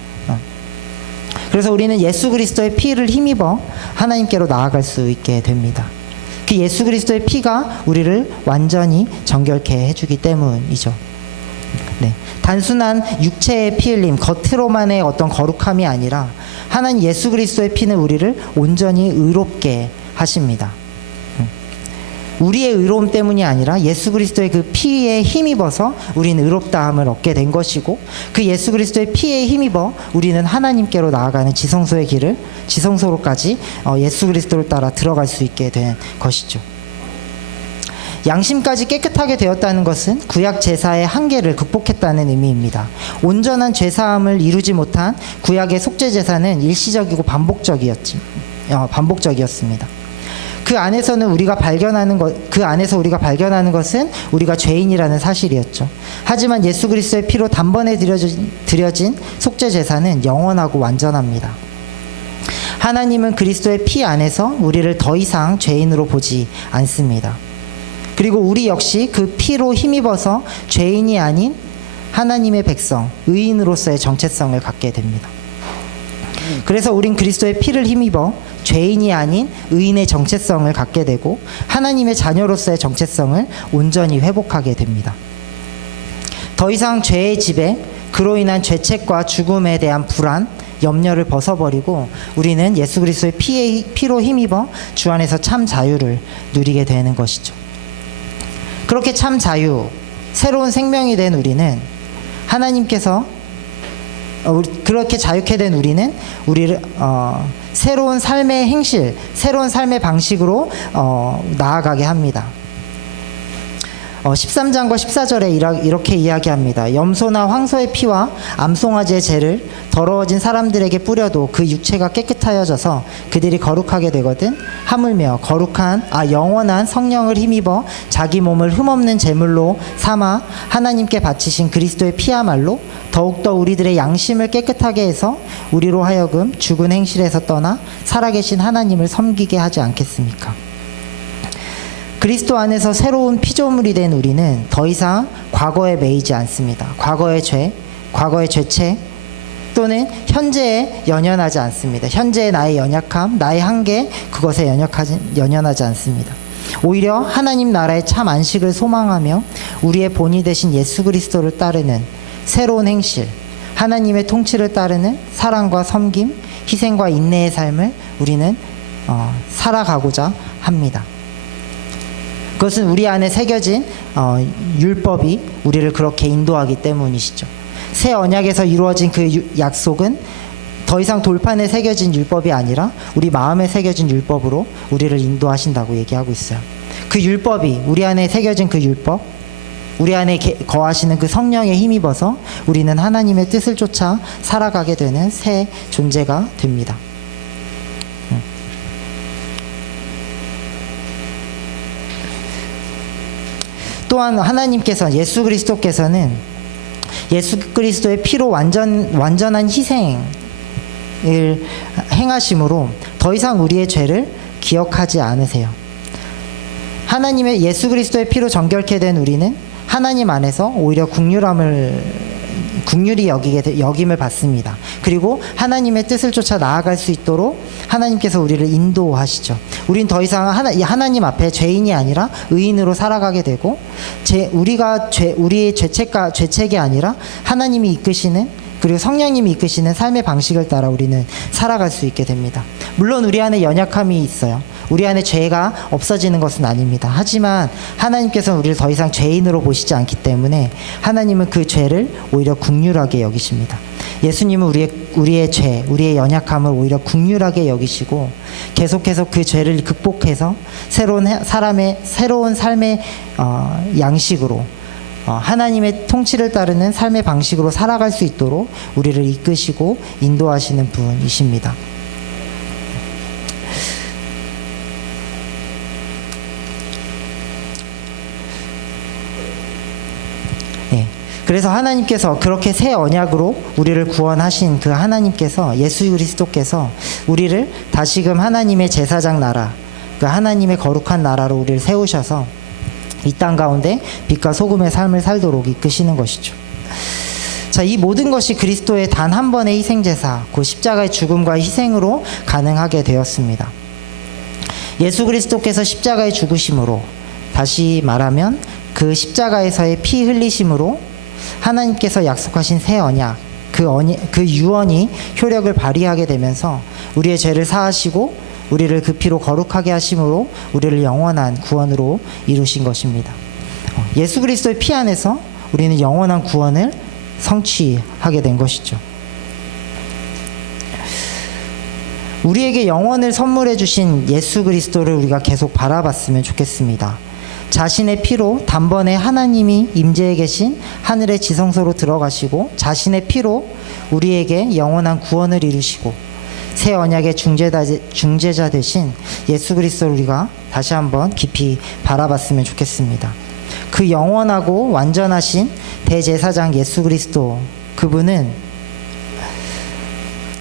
그래서 우리는 예수 그리스도의 피를 힘입어 하나님께로 나아갈 수 있게 됩니다. 그 예수 그리스도의 피가 우리를 완전히 정결케 해주기 때문이죠. 네. 단순한 육체의 피 흘림, 겉으로만의 어떤 거룩함이 아니라 하나님 예수 그리스도의 피는 우리를 온전히 의롭게 하십니다. 우리의 의로움 때문이 아니라 예수 그리스도의 그 피에 힘입어서 우리는 의롭다함을 얻게 된 것이고, 그 예수 그리스도의 피에 힘입어 우리는 하나님께로 나아가는 지성소의 길을, 지성소로까지 예수 그리스도를 따라 들어갈 수 있게 된 것이죠. 양심까지 깨끗하게 되었다는 것은 구약 제사의 한계를 극복했다는 의미입니다. 온전한 죄사함을 이루지 못한 구약의 속죄 제사는 일시적이고 반복적이었습니다. 그 안에서 우리가 발견하는 것은 우리가 죄인이라는 사실이었죠. 하지만 예수 그리스도의 피로 단번에 드려진 속죄 제사는 영원하고 완전합니다. 하나님은 그리스도의 피 안에서 우리를 더 이상 죄인으로 보지 않습니다. 그리고 우리 역시 그 피로 힘입어서 죄인이 아닌 하나님의 백성, 의인으로서의 정체성을 갖게 됩니다. 그래서 우린 그리스도의 피를 힘입어 죄인이 아닌 의인의 정체성을 갖게 되고 하나님의 자녀로서의 정체성을 온전히 회복하게 됩니다. 더 이상 죄의 지배, 그로 인한 죄책과 죽음에 대한 불안, 염려를 벗어버리고 우리는 예수 그리스도의 피로 힘입어 주 안에서 참 자유를 누리게 되는 것이죠. 그렇게 참 자유, 새로운 생명이 된 우리는 그렇게 자유케 된 우리는 우리를 새로운 삶의 행실, 새로운 삶의 방식으로 나아가게 합니다. 13장과 14절에 이렇게 이야기합니다. 염소나 황소의 피와 암송아지의 죄를 더러워진 사람들에게 뿌려도 그 육체가 깨끗하여져서 그들이 거룩하게 되거든 하물며 영원한 성령을 힘입어 자기 몸을 흠없는 제물로 삼아 하나님께 바치신 그리스도의 피야말로 더욱더 우리들의 양심을 깨끗하게 해서 우리로 하여금 죽은 행실에서 떠나 살아계신 하나님을 섬기게 하지 않겠습니까? 그리스도 안에서 새로운 피조물이 된 우리는 더 이상 과거에 매이지 않습니다. 과거의 죄책, 또는 현재에 연연하지 않습니다. 현재의 나의 연약함, 나의 한계, 그것에 연연하지 않습니다. 오히려 하나님 나라의 참 안식을 소망하며 우리의 본이 되신 예수 그리스도를 따르는 새로운 행실, 하나님의 통치를 따르는 사랑과 섬김, 희생과 인내의 삶을 우리는 살아가고자 합니다. 그것은 우리 안에 새겨진 율법이 우리를 그렇게 인도하기 때문이시죠. 새 언약에서 이루어진 그 약속은 더 이상 돌판에 새겨진 율법이 아니라 우리 마음에 새겨진 율법으로 우리를 인도하신다고 얘기하고 있어요. 그 율법이, 우리 안에 새겨진 그 율법, 우리 안에 거하시는 그 성령에 힘입어서 우리는 하나님의 뜻을 쫓아 살아가게 되는 새 존재가 됩니다. 또한 하나님께서, 예수 그리스도께서는 예수 그리스도의 피로 완전한 희생을 행하심으로 더 이상 우리의 죄를 기억하지 않으세요. 하나님의 예수 그리스도의 피로 정결케 된 우리는 하나님 안에서 오히려 긍휼히 여김을 받습니다. 그리고 하나님의 뜻을 쫓아 나아갈 수 있도록 하나님께서 우리를 인도하시죠. 우린 더 이상 하나님 앞에 죄인이 아니라 의인으로 살아가게 되고, 우리의 죄책이 아니라 하나님이 이끄시는, 그리고 성령님이 이끄시는 삶의 방식을 따라 우리는 살아갈 수 있게 됩니다. 물론 우리 안에 연약함이 있어요. 우리 안에 죄가 없어지는 것은 아닙니다. 하지만 하나님께서는 우리를 더 이상 죄인으로 보시지 않기 때문에 하나님은 그 죄를 오히려 긍휼하게 여기십니다. 예수님은 우리의 죄, 우리의 연약함을 오히려 긍휼하게 여기시고 계속해서 그 죄를 극복해서 새로운 삶의 양식으로, 하나님의 통치를 따르는 삶의 방식으로 살아갈 수 있도록 우리를 이끄시고 인도하시는 분이십니다. 그래서 하나님께서 그렇게 새 언약으로 우리를 구원하신 그 하나님께서, 예수 그리스도께서 우리를 다시금 하나님의 제사장 나라, 그 하나님의 거룩한 나라로 우리를 세우셔서 이 땅 가운데 빛과 소금의 삶을 살도록 이끄시는 것이죠. 자, 이 모든 것이 그리스도의 단 한 번의 희생제사, 그 십자가의 죽음과 희생으로 가능하게 되었습니다. 예수 그리스도께서 십자가에 죽으심으로, 다시 말하면 그 십자가에서의 피 흘리심으로 하나님께서 약속하신 새 언약, 그 유언이 효력을 발휘하게 되면서 우리의 죄를 사하시고 우리를 그 피로 거룩하게 하심으로 우리를 영원한 구원으로 이루신 것입니다. 예수 그리스도의 피 안에서 우리는 영원한 구원을 성취하게 된 것이죠. 우리에게 영원을 선물해 주신 예수 그리스도를 우리가 계속 바라봤으면 좋겠습니다. 자신의 피로 단번에 하나님이 임재해 계신 하늘의 지성소로 들어가시고 자신의 피로 우리에게 영원한 구원을 이루시고 새 언약의 중재자 되신 예수 그리스도를 우리가 다시 한번 깊이 바라봤으면 좋겠습니다. 그 영원하고 완전하신 대제사장 예수 그리스도, 그분은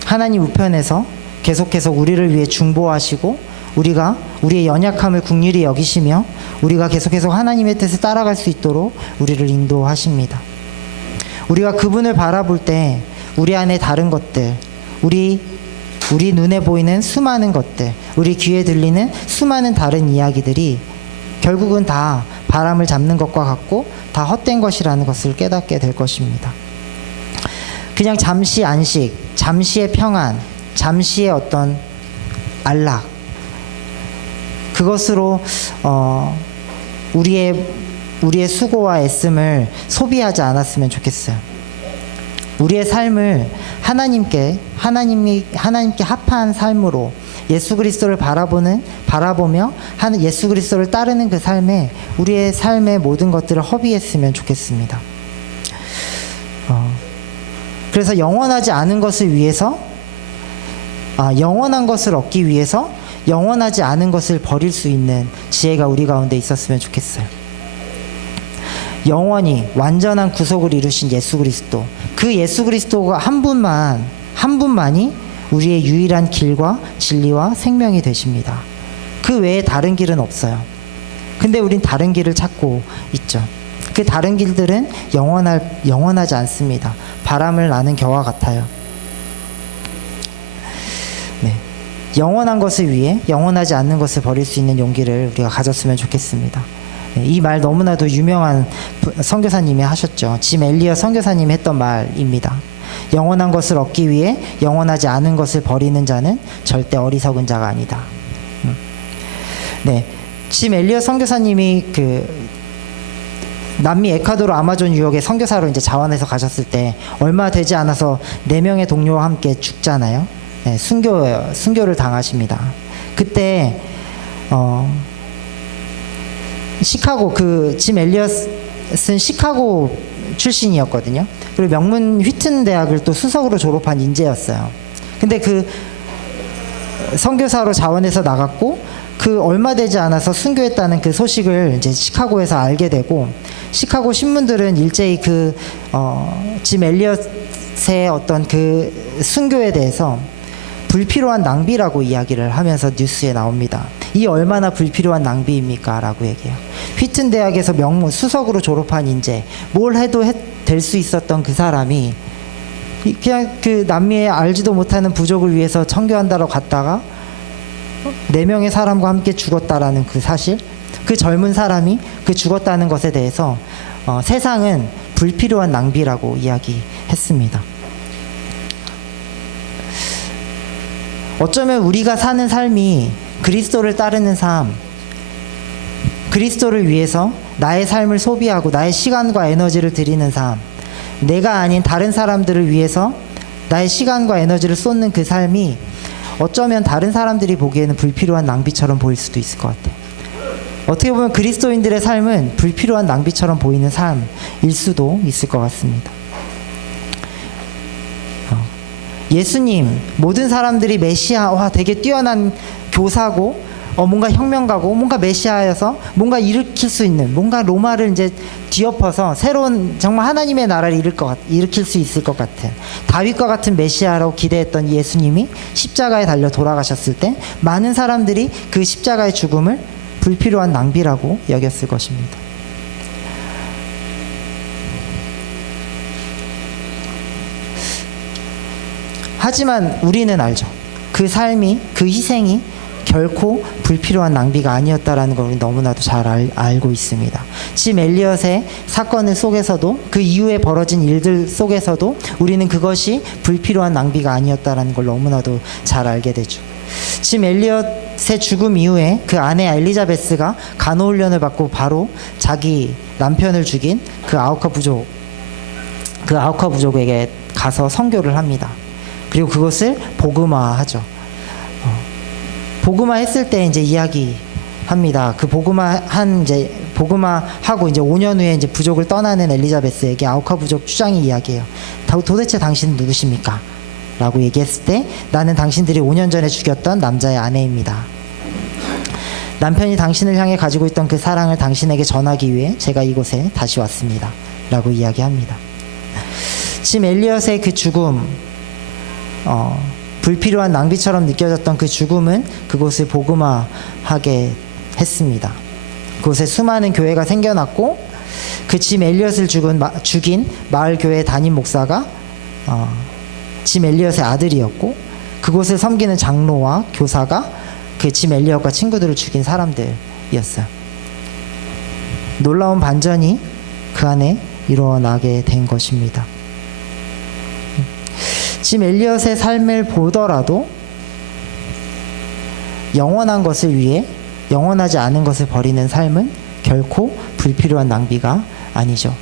하나님 우편에서 계속해서 우리를 위해 중보하시고 우리가 우리의 연약함을 긍휼히 여기시며 우리가 계속해서 하나님의 뜻을 따라갈 수 있도록 우리를 인도하십니다. 우리가 그분을 바라볼 때 우리 안에 다른 것들, 우리 눈에 보이는 수많은 것들, 우리 귀에 들리는 수많은 다른 이야기들이 결국은 다 바람을 잡는 것과 같고 다 헛된 것이라는 것을 깨닫게 될 것입니다. 그냥 잠시 안식, 잠시의 평안, 잠시의 어떤 안락, 그것으로 우리의 수고와 애씀을 소비하지 않았으면 좋겠어요. 우리의 삶을 하나님께 합한 삶으로 예수 그리스도를 바라보며 예수 그리스도를 따르는 그 삶에 우리의 삶의 모든 것들을 허비했으면 좋겠습니다. 그래서 영원하지 않은 것을 위해서, 영원한 것을 얻기 위해서 영원하지 않은 것을 버릴 수 있는 지혜가 우리 가운데 있었으면 좋겠어요. 영원히 완전한 구속을 이루신 예수 그리스도, 그 예수 그리스도가 한 분만이 우리의 유일한 길과 진리와 생명이 되십니다. 그 외에 다른 길은 없어요. 근데 우린 다른 길을 찾고 있죠. 그 다른 길들은 영원하지 않습니다. 바람을 나는 겨와 같아요. 영원한 것을 위해 영원하지 않는 것을 버릴 수 있는 용기를 우리가 가졌으면 좋겠습니다. 이 말 너무나도 유명한 선교사님이 하셨죠. 짐 엘리엇 선교사님이 했던 말입니다. 영원한 것을 얻기 위해 영원하지 않은 것을 버리는 자는 절대 어리석은 자가 아니다. 네, 짐 엘리엇 선교사님이 남미 에콰도르 아마존 유역에 선교사로 이제 자원해서 가셨을 때 얼마 되지 않아서 4명의 동료와 함께 죽잖아요. 네, 순교를 당하십니다. 그때 시카고 짐 엘리엇은 시카고 출신이었거든요. 그리고 명문 휘튼 대학을 또 수석으로 졸업한 인재였어요. 근데 선교사로 자원해서 나갔고 얼마 되지 않아서 순교했다는 그 소식을 이제 시카고에서 알게 되고, 시카고 신문들은 일제히 짐 엘리엇의 어떤 순교에 대해서 불필요한 낭비라고 이야기를 하면서 뉴스에 나옵니다. 이 얼마나 불필요한 낭비입니까? 라고 얘기해요. 휘튼 대학에서 명문 수석으로 졸업한 인재, 뭘 해도 될 수 있었던 그 사람이 그냥 남미에 알지도 못하는 부족을 위해서 청교한다고 갔다가 4명의 사람과 함께 죽었다라는 그 사실, 그 젊은 사람이 죽었다는 것에 대해서 세상은 불필요한 낭비라고 이야기했습니다. 어쩌면 우리가 사는 삶이 그리스도를 따르는 삶, 그리스도를 위해서 나의 삶을 소비하고 나의 시간과 에너지를 드리는 삶, 내가 아닌 다른 사람들을 위해서 나의 시간과 에너지를 쏟는 그 삶이 어쩌면 다른 사람들이 보기에는 불필요한 낭비처럼 보일 수도 있을 것 같아요. 어떻게 보면 그리스도인들의 삶은 불필요한 낭비처럼 보이는 삶일 수도 있을 것 같습니다. 예수님, 모든 사람들이 메시아, 되게 뛰어난 교사고, 뭔가 혁명가고, 뭔가 메시아여서 뭔가 일으킬 수 있는, 뭔가 로마를 이제 뒤엎어서 새로운 정말 하나님의 나라를 일으킬 수 있을 것 같은 다윗과 같은 메시아라고 기대했던 예수님이 십자가에 달려 돌아가셨을 때 많은 사람들이 그 십자가의 죽음을 불필요한 낭비라고 여겼을 것입니다. 하지만 우리는 알죠. 그 삶이, 그 희생이 결코 불필요한 낭비가 아니었다라는 걸 우리 너무나도 잘 알고 있습니다. 짐 엘리엇의 사건 속에서도, 그 이후에 벌어진 일들 속에서도 우리는 그것이 불필요한 낭비가 아니었다라는 걸 너무나도 잘 알게 되죠. 짐 엘리엇의 죽음 이후에 그 아내 엘리자베스가 간호훈련을 받고 바로 자기 남편을 죽인 그 아우카 부족에게 가서 선교를 합니다. 그리고 그것을 복음화하죠. 복음화했을 때 이제 이야기합니다. 복음화하고 이제 5년 후에 이제 부족을 떠나는 엘리자베스에게 아우카 부족 주장이 이야기해요. 도대체 당신은 누구십니까? 라고 얘기했을 때, 나는 당신들이 5년 전에 죽였던 남자의 아내입니다. 남편이 당신을 향해 가지고 있던 그 사랑을 당신에게 전하기 위해 제가 이곳에 다시 왔습니다. 라고 이야기합니다. 짐 엘리엇의 그 죽음, 불필요한 낭비처럼 느껴졌던 그 죽음은 그곳을 복음화하게 했습니다. 그곳에 수많은 교회가 생겨났고, 그 짐 엘리엇을 죽인 마을 교회 담임 목사가 짐 엘리엇의 아들이었고, 그곳을 섬기는 장로와 교사가 그 짐 엘리엇과 친구들을 죽인 사람들이었어요. 놀라운 반전이 그 안에 일어나게 된 것입니다. 짐 엘리엇의 삶을 보더라도 영원한 것을 위해 영원하지 않은 것을 버리는 삶은 결코 불필요한 낭비가 아니죠.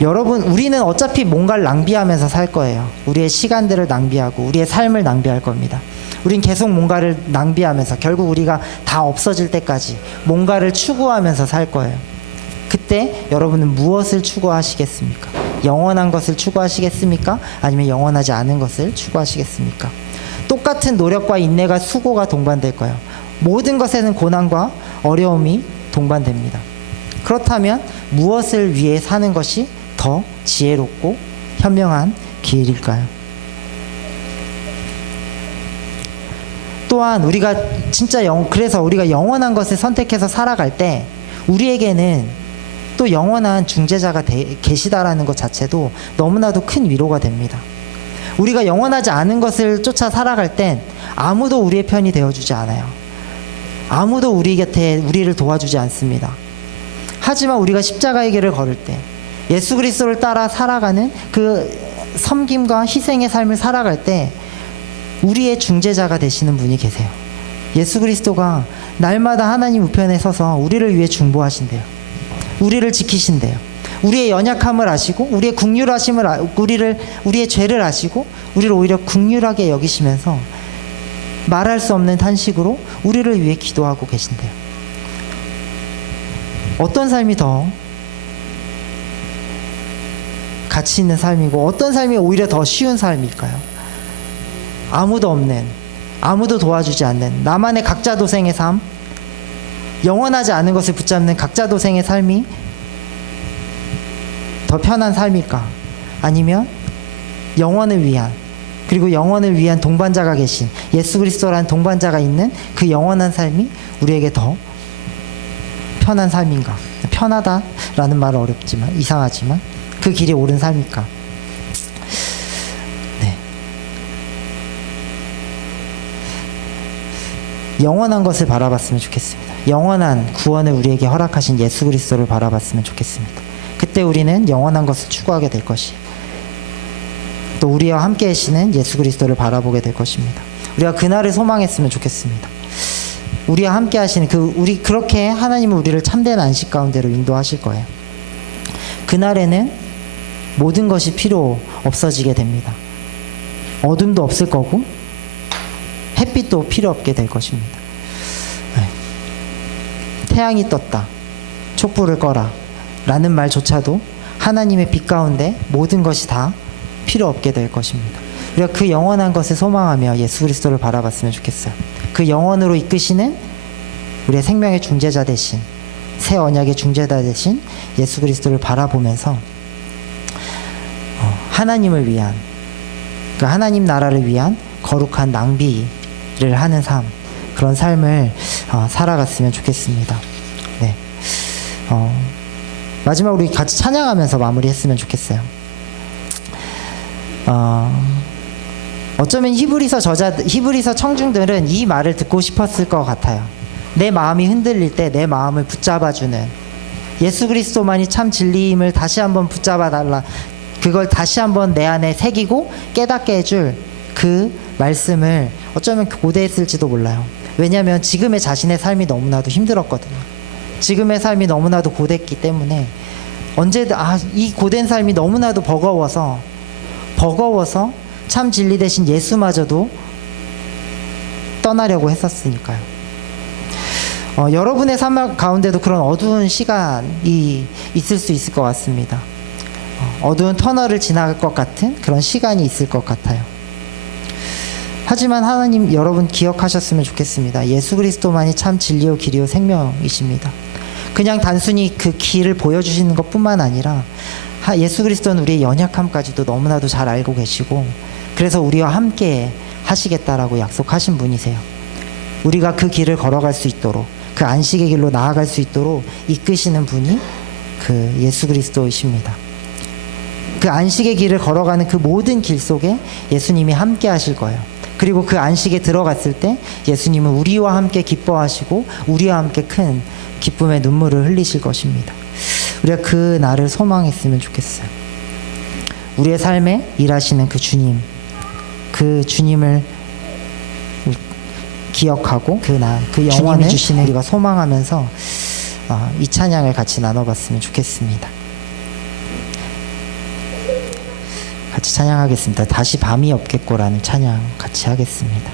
여러분, 우리는 어차피 뭔가를 낭비하면서 살 거예요. 우리의 시간들을 낭비하고 우리의 삶을 낭비할 겁니다. 우린 계속 뭔가를 낭비하면서 결국 우리가 다 없어질 때까지 뭔가를 추구하면서 살 거예요. 그때 여러분은 무엇을 추구하시겠습니까? 영원한 것을 추구하시겠습니까? 아니면 영원하지 않은 것을 추구하시겠습니까? 똑같은 노력과 인내가, 수고가 동반될 거예요. 모든 것에는 고난과 어려움이 동반됩니다. 그렇다면 무엇을 위해 사는 것이 더 지혜롭고 현명한 길일까요? 또한 우리가 그래서 우리가 영원한 것을 선택해서 살아갈 때 우리에게는 또 영원한 중재자가 계시다라는 것 자체도 너무나도 큰 위로가 됩니다. 우리가 영원하지 않은 것을 쫓아 살아갈 땐 아무도 우리의 편이 되어주지 않아요. 아무도 우리 곁에 우리를 도와주지 않습니다. 하지만 우리가 십자가의 길을 걸을 때, 예수 그리스도를 따라 살아가는 그 섬김과 희생의 삶을 살아갈 때 우리의 중재자가 되시는 분이 계세요. 예수 그리스도가 날마다 하나님 우편에 서서 우리를 위해 중보하신대요. 우리를 지키신대요. 우리의 연약함을 아시고 우리의 긍휼하심을 우리의 죄를 아시고 우리를 오히려 긍휼하게 여기시면서 말할 수 없는 탄식으로 우리를 위해 기도하고 계신대요. 어떤 삶이 더 가치 있는 삶이고 어떤 삶이 오히려 더 쉬운 삶일까요? 아무도 없는, 아무도 도와주지 않는 나만의 각자도생의 삶, 영원하지 않은 것을 붙잡는 각자도생의 삶이 더 편한 삶일까? 아니면 영원을 위한, 그리고 영원을 위한 동반자가 계신 예수 그리스도라는 동반자가 있는 그 영원한 삶이 우리에게 더 편한 삶인가? 편하다라는 말은 어렵지만, 이상하지만 그 길이 옳은 삶일까? 네. 영원한 것을 바라봤으면 좋겠습니다. 영원한 구원을 우리에게 허락하신 예수 그리스도를 바라봤으면 좋겠습니다. 그때 우리는 영원한 것을 추구하게 될 것이에요. 또 우리와 함께 하시는 예수 그리스도를 바라보게 될 것입니다. 우리가 그날을 소망했으면 좋겠습니다. 우리와 함께 하시는 그렇게 하나님은 우리를 참된 안식 가운데로 인도하실 거예요. 그날에는 모든 것이 필요 없어지게 됩니다. 어둠도 없을 거고 햇빛도 필요 없게 될 것입니다. 네. 태양이 떴다, 촛불을 꺼라 라는 말조차도 하나님의 빛 가운데 모든 것이 다 필요 없게 될 것입니다. 우리가 그 영원한 것을 소망하며 예수 그리스도를 바라봤으면 좋겠어요. 그 영원으로 이끄시는 우리의 생명의 중재자 되신, 새 언약의 중재자 되신 예수 그리스도를 바라보면서 하나님을 위한, 그 하나님 나라를 위한 거룩한 낭비를 하는 삶, 그런 삶을 살아갔으면 좋겠습니다. 네. 마지막 우리 같이 찬양하면서 마무리했으면 좋겠어요. 어쩌면 히브리서 청중들은 이 말을 듣고 싶었을 것 같아요. 내 마음이 흔들릴 때 내 마음을 붙잡아주는 예수 그리스도만이 참 진리임을 다시 한번 붙잡아달라, 그걸 다시 한번 내 안에 새기고 깨닫게 해줄 그 말씀을 어쩌면 고대했을지도 몰라요. 왜냐하면 지금의 자신의 삶이 너무나도 힘들었거든요. 지금의 삶이 너무나도 고됐기 때문에 언제든 이 고된 삶이 너무나도 버거워서 참 진리 대신 예수마저도 떠나려고 했었으니까요. 여러분의 삶 가운데도 그런 어두운 시간이 있을 수 있을 것 같습니다. 어두운 터널을 지나갈 것 같은 그런 시간이 있을 것 같아요. 하지만 하나님, 여러분 기억하셨으면 좋겠습니다. 예수 그리스도만이 참 진리요 길이요 생명이십니다. 그냥 단순히 그 길을 보여주시는 것뿐만 아니라 예수 그리스도는 우리의 연약함까지도 너무나도 잘 알고 계시고, 그래서 우리와 함께 하시겠다라고 약속하신 분이세요. 우리가 그 길을 걸어갈 수 있도록, 그 안식의 길로 나아갈 수 있도록 이끄시는 분이 그 예수 그리스도이십니다. 그 안식의 길을 걸어가는 그 모든 길 속에 예수님이 함께 하실 거예요. 그리고 그 안식에 들어갔을 때 예수님은 우리와 함께 기뻐하시고 우리와 함께 큰 기쁨의 눈물을 흘리실 것입니다. 우리가 그 날을 소망했으면 좋겠어요. 우리의 삶에 일하시는 그 주님, 그 주님을 기억하고 그 날, 그 영원을 주시는 우리가 소망하면서 이 찬양을 같이 나눠봤으면 좋겠습니다. 같이 찬양하겠습니다. 다시 밤이 없겠고라는 찬양 같이 하겠습니다.